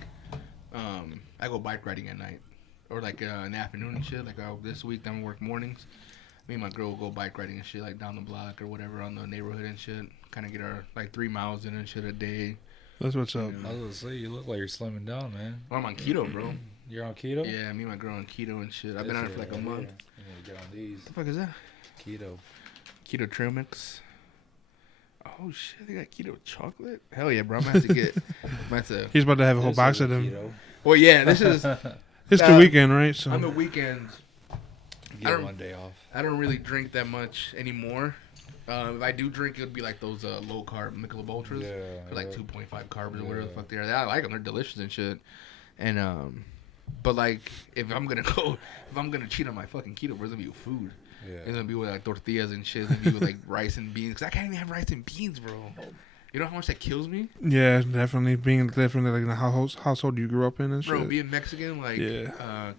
I go bike riding at night, or like in the afternoon and shit. Like this week, I'm work mornings. Me and my girl will go bike riding and shit, like down the block or whatever on the neighborhood and shit. Kind of get our like 3 miles in and shit a day. That's what's up. I was gonna say, you look like you're slimming down, man. Well, I'm on keto, bro. You're on keto? Yeah, me and my girl on keto and shit. I've been on it for like a month. You need to get on these. What the fuck is that? Keto. Keto trail mix. Oh shit, they got keto chocolate? Hell yeah, bro. I'm gonna have to get. He's about to have a whole This box is of them. keto. Well, yeah, this is. It's the weekend, right? So On the weekends, You get one day off. I don't really drink that much anymore. If I do drink, it would be like those low carb Michelob Ultras, for like 2.5 carbs or whatever the fuck they are. I like them; they're delicious and shit. And but like if I'm gonna cheat on my fucking keto, bro, it's gonna be with food. Yeah. It's gonna be with like tortillas and shit. It's gonna be with like rice and beans. Cause I can't even have rice and beans, bro. You know how much that kills me, yeah, definitely like in the household you grew up in and shit. bro. Being Mexican, like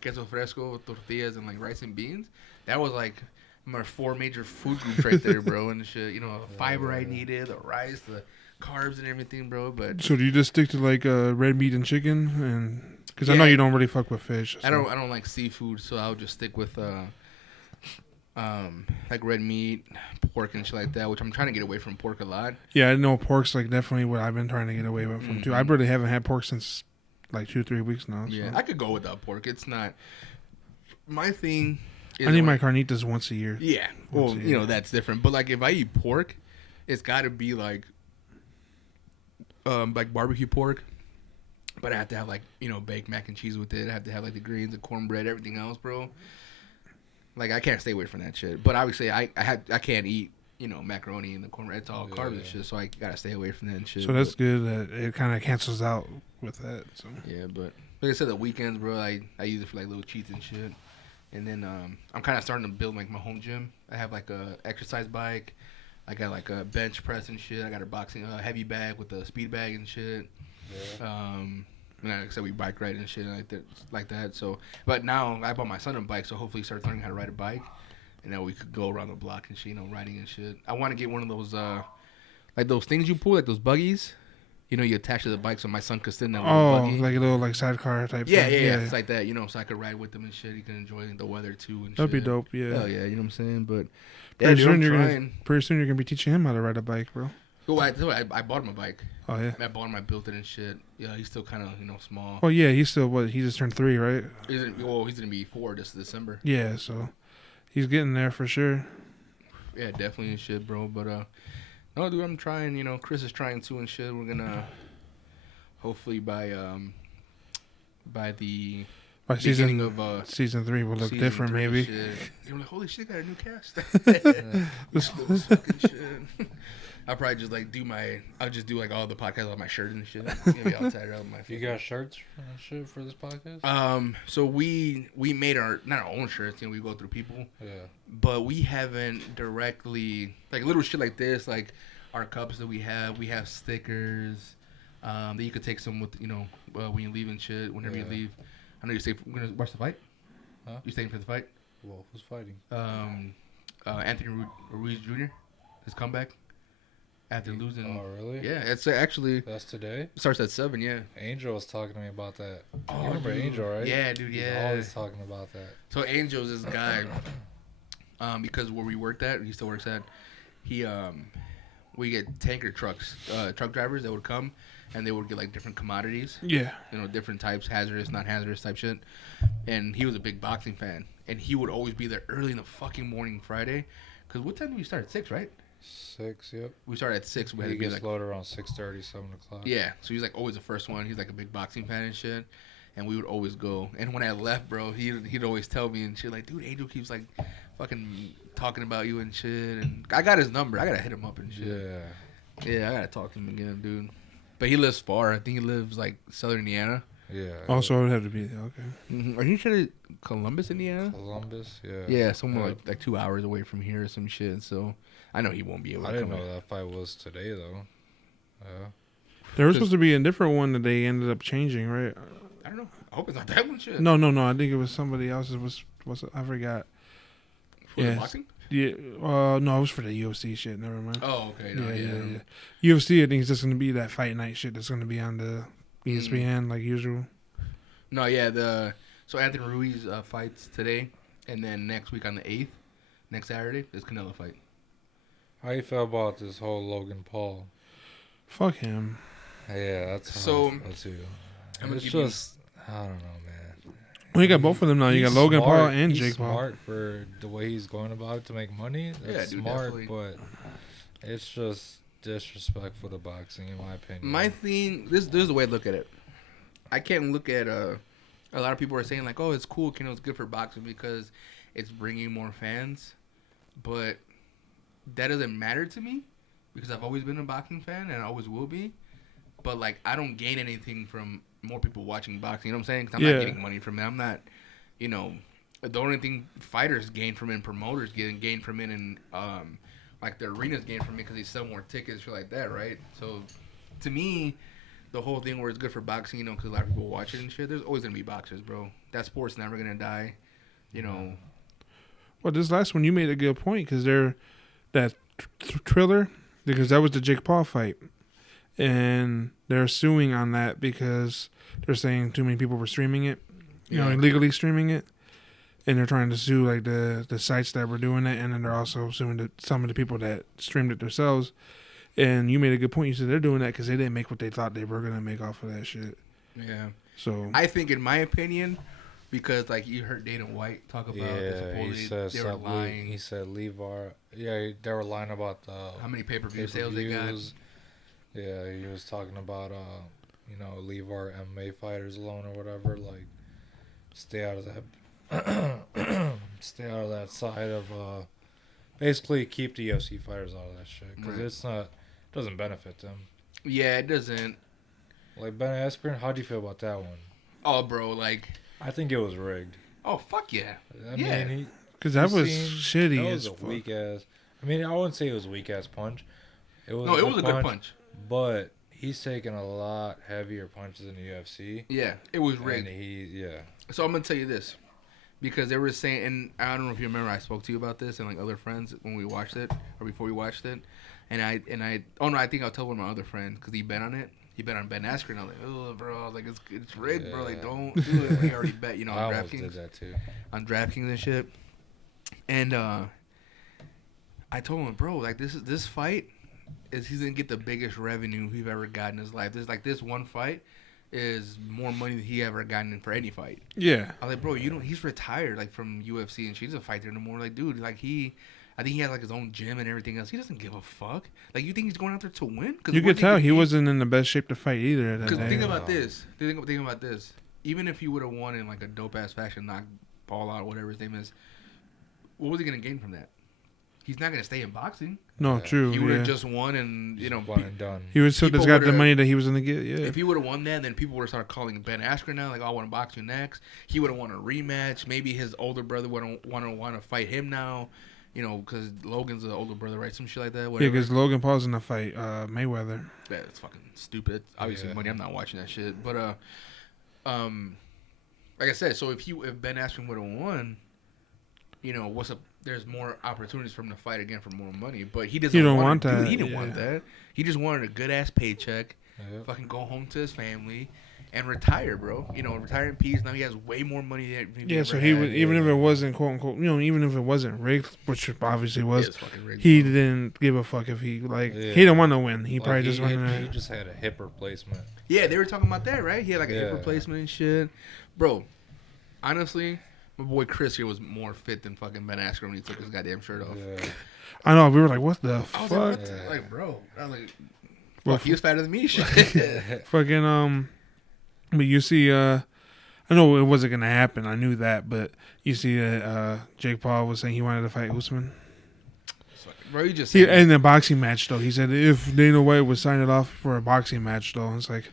queso fresco, tortillas, and like rice and beans. That was like my 4 major food groups right there, bro. And shit, you know, the fiber I needed, the rice, the carbs, and everything, bro. But so do you just stick to like red meat and chicken, and because I know you don't really fuck with fish. So. I don't like seafood, so I'll just stick with like red meat, pork, and shit like that. Which I'm trying to get away from pork a lot. Yeah, I know pork's like definitely what I've been trying to get away from too. I really haven't had pork since like 2-3 weeks now. Yeah, so. I could go without pork. It's not my thing. I need my carnitas once a year. Yeah, well, you know that's different. But like if I eat pork, it's got to be like barbecue pork. But I have to have like, you know, baked mac and cheese with it. I have to have like the greens, the cornbread, everything else, bro. Like I can't stay away from that shit. But obviously I can't eat, you know, macaroni and the cornbread. It's all carbs and shit. So I gotta stay away from that and shit. So that's good that it kind of cancels out with that. So yeah, but like I said, the weekends, bro, I use it for like little cheats and shit. And then I'm kind of starting to build like my home gym. I have like a exercise bike. I got like a bench press and shit. I got a boxing heavy bag with a speed bag and shit. Yeah. And like I said, we bike ride and shit like that. So, but now I bought my son a bike, so hopefully he starts learning how to ride a bike. and then we could go around the block and shit, you know, riding and shit. I want to get one of those like those things you pull, like those buggies. You know, you attach to the bike so my son could sit in that little buggy. Like a little like sidecar type Yeah, thing. yeah, it's like that, you know, so I could ride with them and shit. You can enjoy the weather too and That'd shit. be dope, yeah. Hell yeah, you know what I'm saying? But Pretty dude, soon I'm you're trying. pretty soon you're gonna be teaching him how to ride a bike, bro. Oh, I bought him a bike. Oh yeah. I bought him, I built it and shit. Yeah, he's still kind of, you know, small. Well, yeah, he's still what? He just turned 3, right? He's gonna be 4 this December. Yeah, so he's getting there for sure. Yeah, definitely and shit, bro. But no, dude, I'm trying. You know, Chris is trying too and shit. We're gonna hopefully by the beginning of season 3 will look different, maybe. You're like, holy shit, got a new cast. Fucking shit. I'll probably just like I'll just do like all the podcasts on my shirt and shit. Maybe I'll tie it up my. You got shirts and shit for this podcast? So we made not our own shirts, you know, we go through people. Yeah. But we haven't directly like little shit like this, like our cups that we have stickers, that you could take some with, you know, when you leave and shit, whenever you leave. I know you're staying. We're gonna watch the fight. Huh? You staying for the fight? Well, who's fighting? Anthony Ruiz Jr. His comeback after losing. Oh, really? Yeah, it's actually. That's today? It starts at 7. Yeah. Angel was talking to me about that. Oh, You remember dude. Angel, right? Yeah, dude. Yeah. He's always talking about that. So Angel's this guy. Because where we worked at, he still works at. We get tanker trucks, truck drivers that would come, and they would get like different commodities. Yeah. You know, different types, hazardous, not hazardous type shit. And he was a big boxing fan, and he would always be there early in the fucking morning Friday. Cause what time do we start? At 6, right? 6, yep. We started at 6. We had He to be gets like, loaded around 6:30, 7 o'clock. yeah. So he's like always the first one. He's like a big boxing fan and shit. And we would always go. And when I left, bro, he'd always tell me and shit like, dude, Angel keeps like fucking talking about you and shit. And I got his number. I gotta hit him up and shit. Yeah. Yeah, I gotta talk to him again, dude. But he lives far. I think he lives like Southern Indiana. Yeah. Also, it would have to be okay. Mm-hmm. Are you sure Columbus, Indiana? Columbus, yeah. Yeah, somewhere like 2 hours away from here or some shit. So I know he won't be able to I didn't come. know that fight was today, though. There was supposed to be a different one that they ended up changing, right? I don't know. I hope it's not that one. Shit. No. I think it was somebody else's. Was I forgot? For the boxing? Yeah. No, it was for the UFC shit. Never mind. Oh, okay. No, Yeah. UFC, I think it's just gonna be that fight night shit that's gonna be on the ESPN like usual. No, yeah. So Anthony Ruiz fights today, and then next week on the 8th, next Saturday, is Canelo fight. How you feel about this whole Logan Paul? Fuck him. Yeah, that's So, how I feel too. I'm It's gonna just, I don't know, man. Well, you got both of them now. You got Logan Paul and he's Jake Paul. smart for the way he's going about it to make money. That's dude, smart, definitely. but it's just disrespectful to boxing, in my opinion. My thing, this is the way I look at it. I can't look at a lot of people are saying like, oh, it's cool, you know, it's good for boxing because it's bringing more fans, but that doesn't matter to me because I've always been a boxing fan and I always will be. But like, I don't gain anything from more people watching boxing. You know what I'm saying? 'Cause I'm not getting money from it. I'm not, you know, the only thing fighters gain from it and promoters gain from it and like the arenas gain from it because they sell more tickets, shit like that, right? So to me, the whole thing where it's good for boxing, you know, because a lot of people watch it and shit, there's always going to be boxers, bro. That sport's never going to die, you know. Well, this last one, you made a good point because that Triller, because that was the Jake Paul fight. And they're suing on that because they're saying too many people were streaming it, you know, illegally streaming it. And they're trying to sue like the sites that were doing it. And then they're also suing some of the people that streamed it themselves. And you made a good point. You said they're doing that because they didn't make what they thought they were going to make off of that shit. Yeah. So I think, in my opinion, because like you heard Dana White talk about he said they were lying. He said Levar. Yeah, they were lying about how many pay-per-view sales they got. Yeah, he was talking about you know, leave our MMA fighters alone or whatever. Like, stay out of that. Stay out of that side of. Basically, keep the UFC fighters out of that shit because it's not. Doesn't benefit them. Yeah, it doesn't. Like Ben Askren, how do you feel about that one? Oh, bro, like. I think it was rigged. Oh, fuck yeah. I mean, because that was shitty. That was a weak ass. I mean, I wouldn't say it was a weak ass punch. It was a good punch. But he's taking a lot heavier punches in the UFC. Yeah, it was rigged. And So I'm gonna tell you this, because they were saying, and I don't know if you remember, I spoke to you about this and like other friends when we watched it or before we watched it, and I oh no, I think I'll tell one of my other friends because he bet on it. He bet on Ben Askren. And I was like, oh, bro, I was like it's rigged, bro. Like, don't do it. He already bet, I on almost DraftKings. did that too. On DraftKings and shit. And I told him, bro, like this fight he's gonna get the biggest revenue he's ever gotten in his life. This one fight is more money than he ever gotten for any fight. Yeah. I was like, bro, he's retired like from UFC and she doesn't fight there no more. Like, dude, like I think he has like his own gym and everything else. He doesn't give a fuck. Like, you think he's going out there to win? You could tell he wasn't in the best shape to fight either. Because think about this. Think about this. Even if he would have won in like a dope ass fashion, knock Paul out, whatever his name is, what was he gonna gain from that? He's not gonna stay in boxing. No, true. He would have just won, and one and done. He would still just got the money that he was gonna get. Yeah. If he would have won that, then people would have started calling Ben Askren now, like, "Oh, I want to box you next." He would have won a rematch. Maybe his older brother would want to fight him now. Because Logan's the older brother, right? Some shit like that. Whatever. Yeah, because Logan Paul's in the fight Mayweather. Yeah, it's fucking stupid. Obviously, money. I'm not watching that shit. But like I said, so if Ben Askren would have won, what's up? There's more opportunities for him to fight again for more money. But he doesn't. He don't want that. He didn't want that. He just wanted a good ass paycheck. Yep. Fucking go home to his family. And retire, bro. Retire in peace. Now he has way more money than he so he would, even if it wasn't quote unquote, even if it wasn't rigged, which it obviously was, rigged, he bro. didn't give a fuck if he he didn't want to win. He probably just wanted. He just had a hip replacement. Yeah, they were talking about that, right? He had like a hip replacement and shit, bro. Honestly, my boy Chris here was more fit than fucking Ben Askren when he took his goddamn shirt off. Yeah. I know. We were like, "What the I was fuck?" like, bro. I was like, Well, fuck, he was fatter than me. Shit. Fucking But you see, I know it wasn't gonna happen. I knew that, but you see that Jake Paul was saying he wanted to fight Usman. Bro, you just In the boxing match though, he said if Dana White would sign it off for a boxing match though, it's like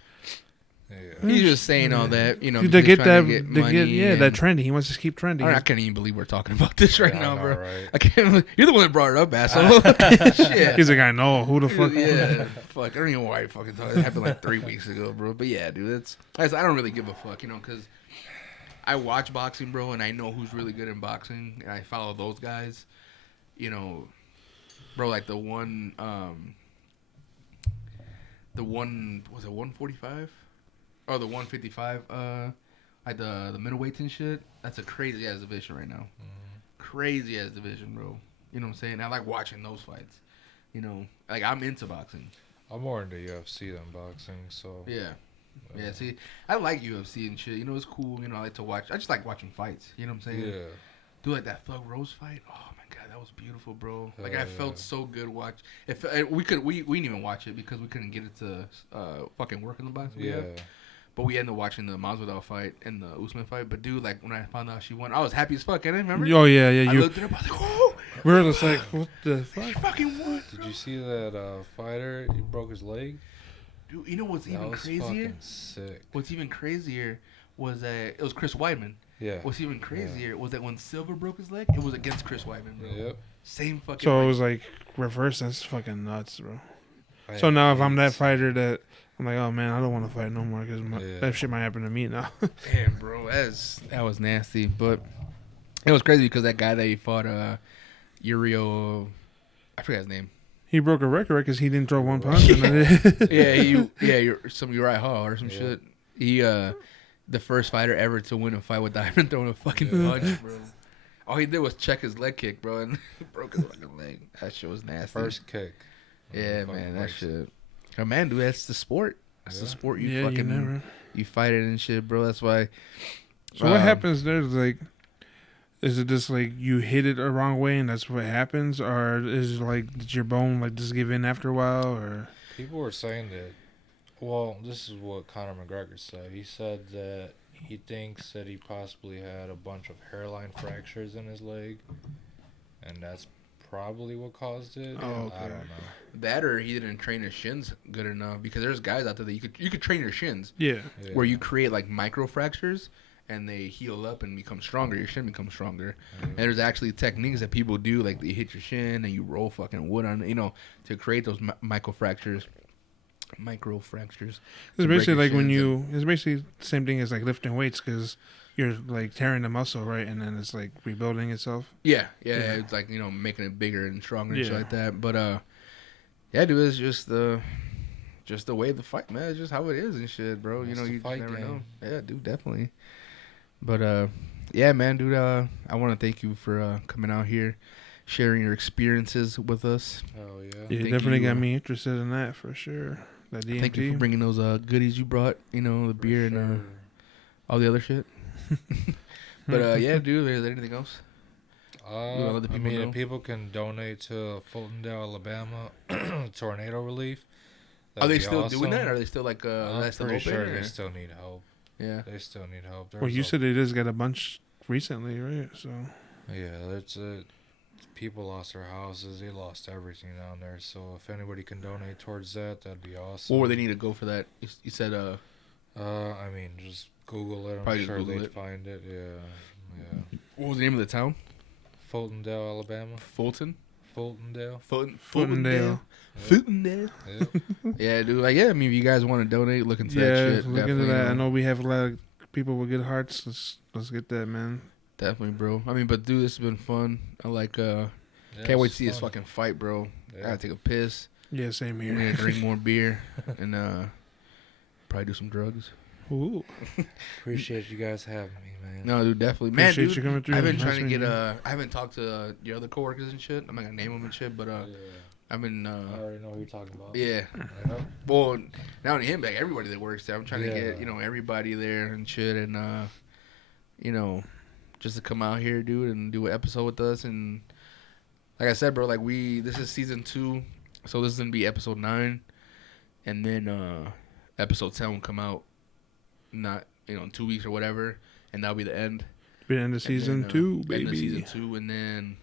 he's just saying all that, to get that, money that trending. He wants to keep trending. I can't even believe we're talking about this right now, bro. Right. I can't. You're the one that brought it up, asshole. Shit. He's like, I know who the fuck. Yeah, fuck. I don't even know why I fucking talking. It happened like 3 weeks ago, bro. But yeah, dude, I don't really give a fuck, because I watch boxing, bro, and I know who's really good in boxing, and I follow those guys. Bro, like the one was it 145? Oh, the 155, like the middleweights and shit. That's a crazy ass division right now. Crazy ass division, bro. You know what I'm saying? I like watching those fights. Like I'm into boxing. I'm more into UFC than boxing, so Yeah. See, I like UFC and shit. It's cool. I like to watch. I just like watching fights. You know what I'm saying? Yeah. Do like that Thug Rose fight. Oh my god, that was beautiful, bro. Like I felt so good watch. If we didn't even watch it because we couldn't get it to fucking work in the box. But we ended up watching the Masvidal fight and the Usman fight. But dude, like when I found out she won, I was happy as fuck. I didn't remember. Oh yeah. I looked at her, I was like, whoa. We were just like, what the fuck? She fucking won. Did you see that fighter? He broke his leg. Dude, you know what's even crazier? Fucking sick. What's even crazier was that it was Chris Weidman. Yeah. What's even crazier was that when Silver broke his leg, it was against Chris Weidman, bro. Yep. Same fucking. So fight. it was like reverse. That's fucking nuts, bro. So now if I'm that fighter that I'm like, oh man, I don't want to fight no more because that shit might happen to me now. Damn, bro, that was nasty. But it was crazy because that guy that he fought, Uriel, I forgot his name. He broke a record because he didn't throw one punch. Some Uriah Hall or some shit. He, the first fighter ever to win a fight without even throwing a fucking punch, bro. All he did was check his leg kick, bro, and he broke his fucking leg. That shit was nasty. First kick. Yeah, man, that shit. Oh, man, dude, that's the sport. That's the sport. You you fight it and shit, bro. That's why. So what happens there? Like, is it just like you hit it the wrong way and that's what happens, or is it like did your bone like just give in after a while, or? People were saying that. Well, this is what Conor McGregor said. He said that he thinks that he possibly had a bunch of hairline fractures in his leg, and that's probably what caused it. Oh, okay. I don't know. That or he didn't train his shins good enough, because there's guys out there that you could train your shins. Yeah. Where you create like micro fractures and they heal up and become stronger. Your shin becomes stronger. And there's actually techniques that people do, like you hit your shin and you roll fucking wood on it, to create those micro fractures. micro fractures. It's basically like when you. It's basically the same thing as like lifting weights because you're like tearing the muscle, right, and then it's like rebuilding itself. Yeah. It's like making it bigger and stronger and shit Yeah. like that. But yeah, dude, it's just the way of the fight, man. It's just how it is and shit, bro. It's You the just fight never game. know. Yeah, dude, definitely. But yeah, man, dude. I want to thank you for coming out here, sharing your experiences with us. Oh yeah. Yeah, Thank definitely you, got me interested in that for sure. That DMT. Thank you for bringing those goodies you brought. The beer and all the other shit. But yeah, dude. Is there anything else? wanna let the I people mean, know? if people can donate to Fultondale, Alabama, tornado relief. Are they that'd be still awesome. doing that? Or are they still like I'm that's still pretty open? sure or- they still need help. Yeah. They still need help. Well, you said they just got a bunch recently, right? So Yeah, people lost their houses. They lost everything down there. So if anybody can donate towards that, that'd be awesome. Or they need to go for that. You said I mean, just Google it. I'm Probably sure Google they'd it. find it. Yeah. what was the name of the town? Fultondale, Alabama. Fulton. Fultondale. Fultondale. Fultondale. Yep. Yeah, dude. Like, yeah. I mean, if you guys want to donate, look into that Yeah, shit. look into Definitely, that. I know we have a lot of people with good hearts. Let's get that, man. Definitely, bro. I mean, but dude, this has been fun. I like. Yeah, Can't wait it's to see this fun. fucking fight, bro. I Yeah. gotta take a piss. Yeah, same I'm gonna here. drink more beer and probably do some drugs. Ooh. Appreciate you guys having me, man. No, dude, definitely, man. Appreciate Dude, you coming through. I've been Nice trying to meeting get you. I haven't talked to your other coworkers and shit. I'm not gonna name them and shit, but Yeah. I've been I already know what you're talking about. yeah. Yeah. Well, not only him, like everybody that works there. I'm trying to Yeah. get everybody there and shit, and just to come out here, dude, and do an episode with us. And like I said, bro, like this is season 2, so this is gonna be episode 9, and then episode 10 will come out not in 2 weeks or whatever, and that'll be the end. Be end of season 2, baby. End of season 2, and then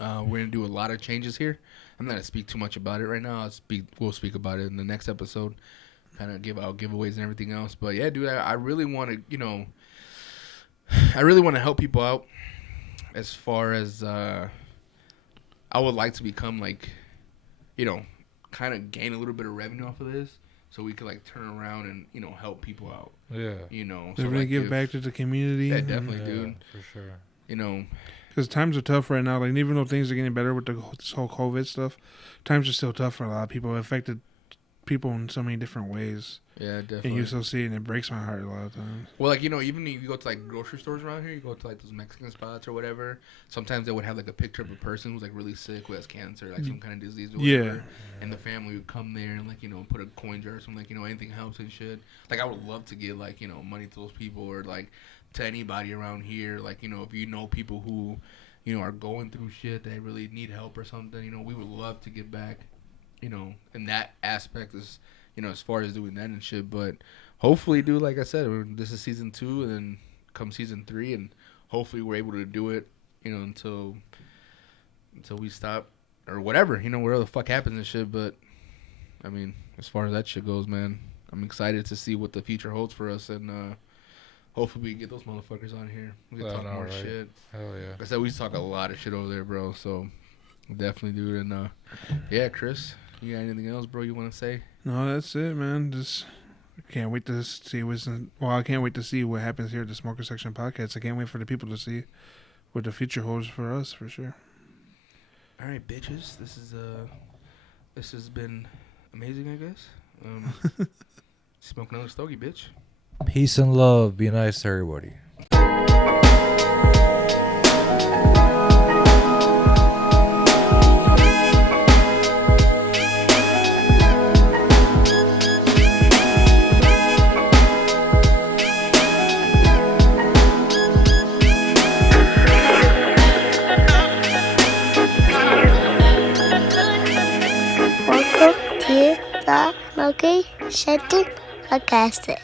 we're gonna do a lot of changes here. I'm not gonna speak too much about it right now. We'll speak about it in the next episode. Kind of give out giveaways and everything else. But yeah, dude, I really want to, I really want to help people out. As far as I would like to become like, kind of gain a little bit of revenue off of this, so we could like turn around and help people out. Yeah. So Definitely give back to the community. Yeah, definitely, Yeah, dude. for sure. Because times are tough right now. Like, even though things are getting better with this whole COVID stuff, times are still tough for a lot of people. It affected people in so many different ways. Yeah, definitely. And you still see it, and it breaks my heart a lot of times. Well, like, even if you go to, like, grocery stores around here, you go to, like, those Mexican spots or whatever, sometimes they would have, like, a picture of a person who's, like, really sick, who has cancer, like, some kind of disease or whatever. Yeah. And the family would come there and, like, put a coin jar or something, like, anything helps and shit. Like, I would love to give, like, money to those people or, like, to anybody around here. Like, if you know people who, are going through shit, they really need help or something, we would love to get back, and that aspect is, as far as doing that and shit. But hopefully, dude, like I said, this is season 2, and then come season 3, and hopefully we're able to do it, until we stop or whatever, whatever the fuck happens and shit. But I mean, as far as that shit goes, man, I'm excited to see what the future holds for us, and hopefully we can get those motherfuckers on here. We can talk more shit. Hell yeah. Like I said, we talk a lot of shit over there, bro. So definitely, dude. And yeah, Chris, you got anything else, bro, you want to say? No, that's it, man. Just can't wait to see I can't wait to see what happens here at the Smoker Section Podcast. I can't wait for the people to see what the future holds for us, for sure. All right, bitches. This has been amazing, I guess. Smoke another stogie, bitch. Peace and love. Be nice to everybody. Welcome to the Smoker Section Podcast.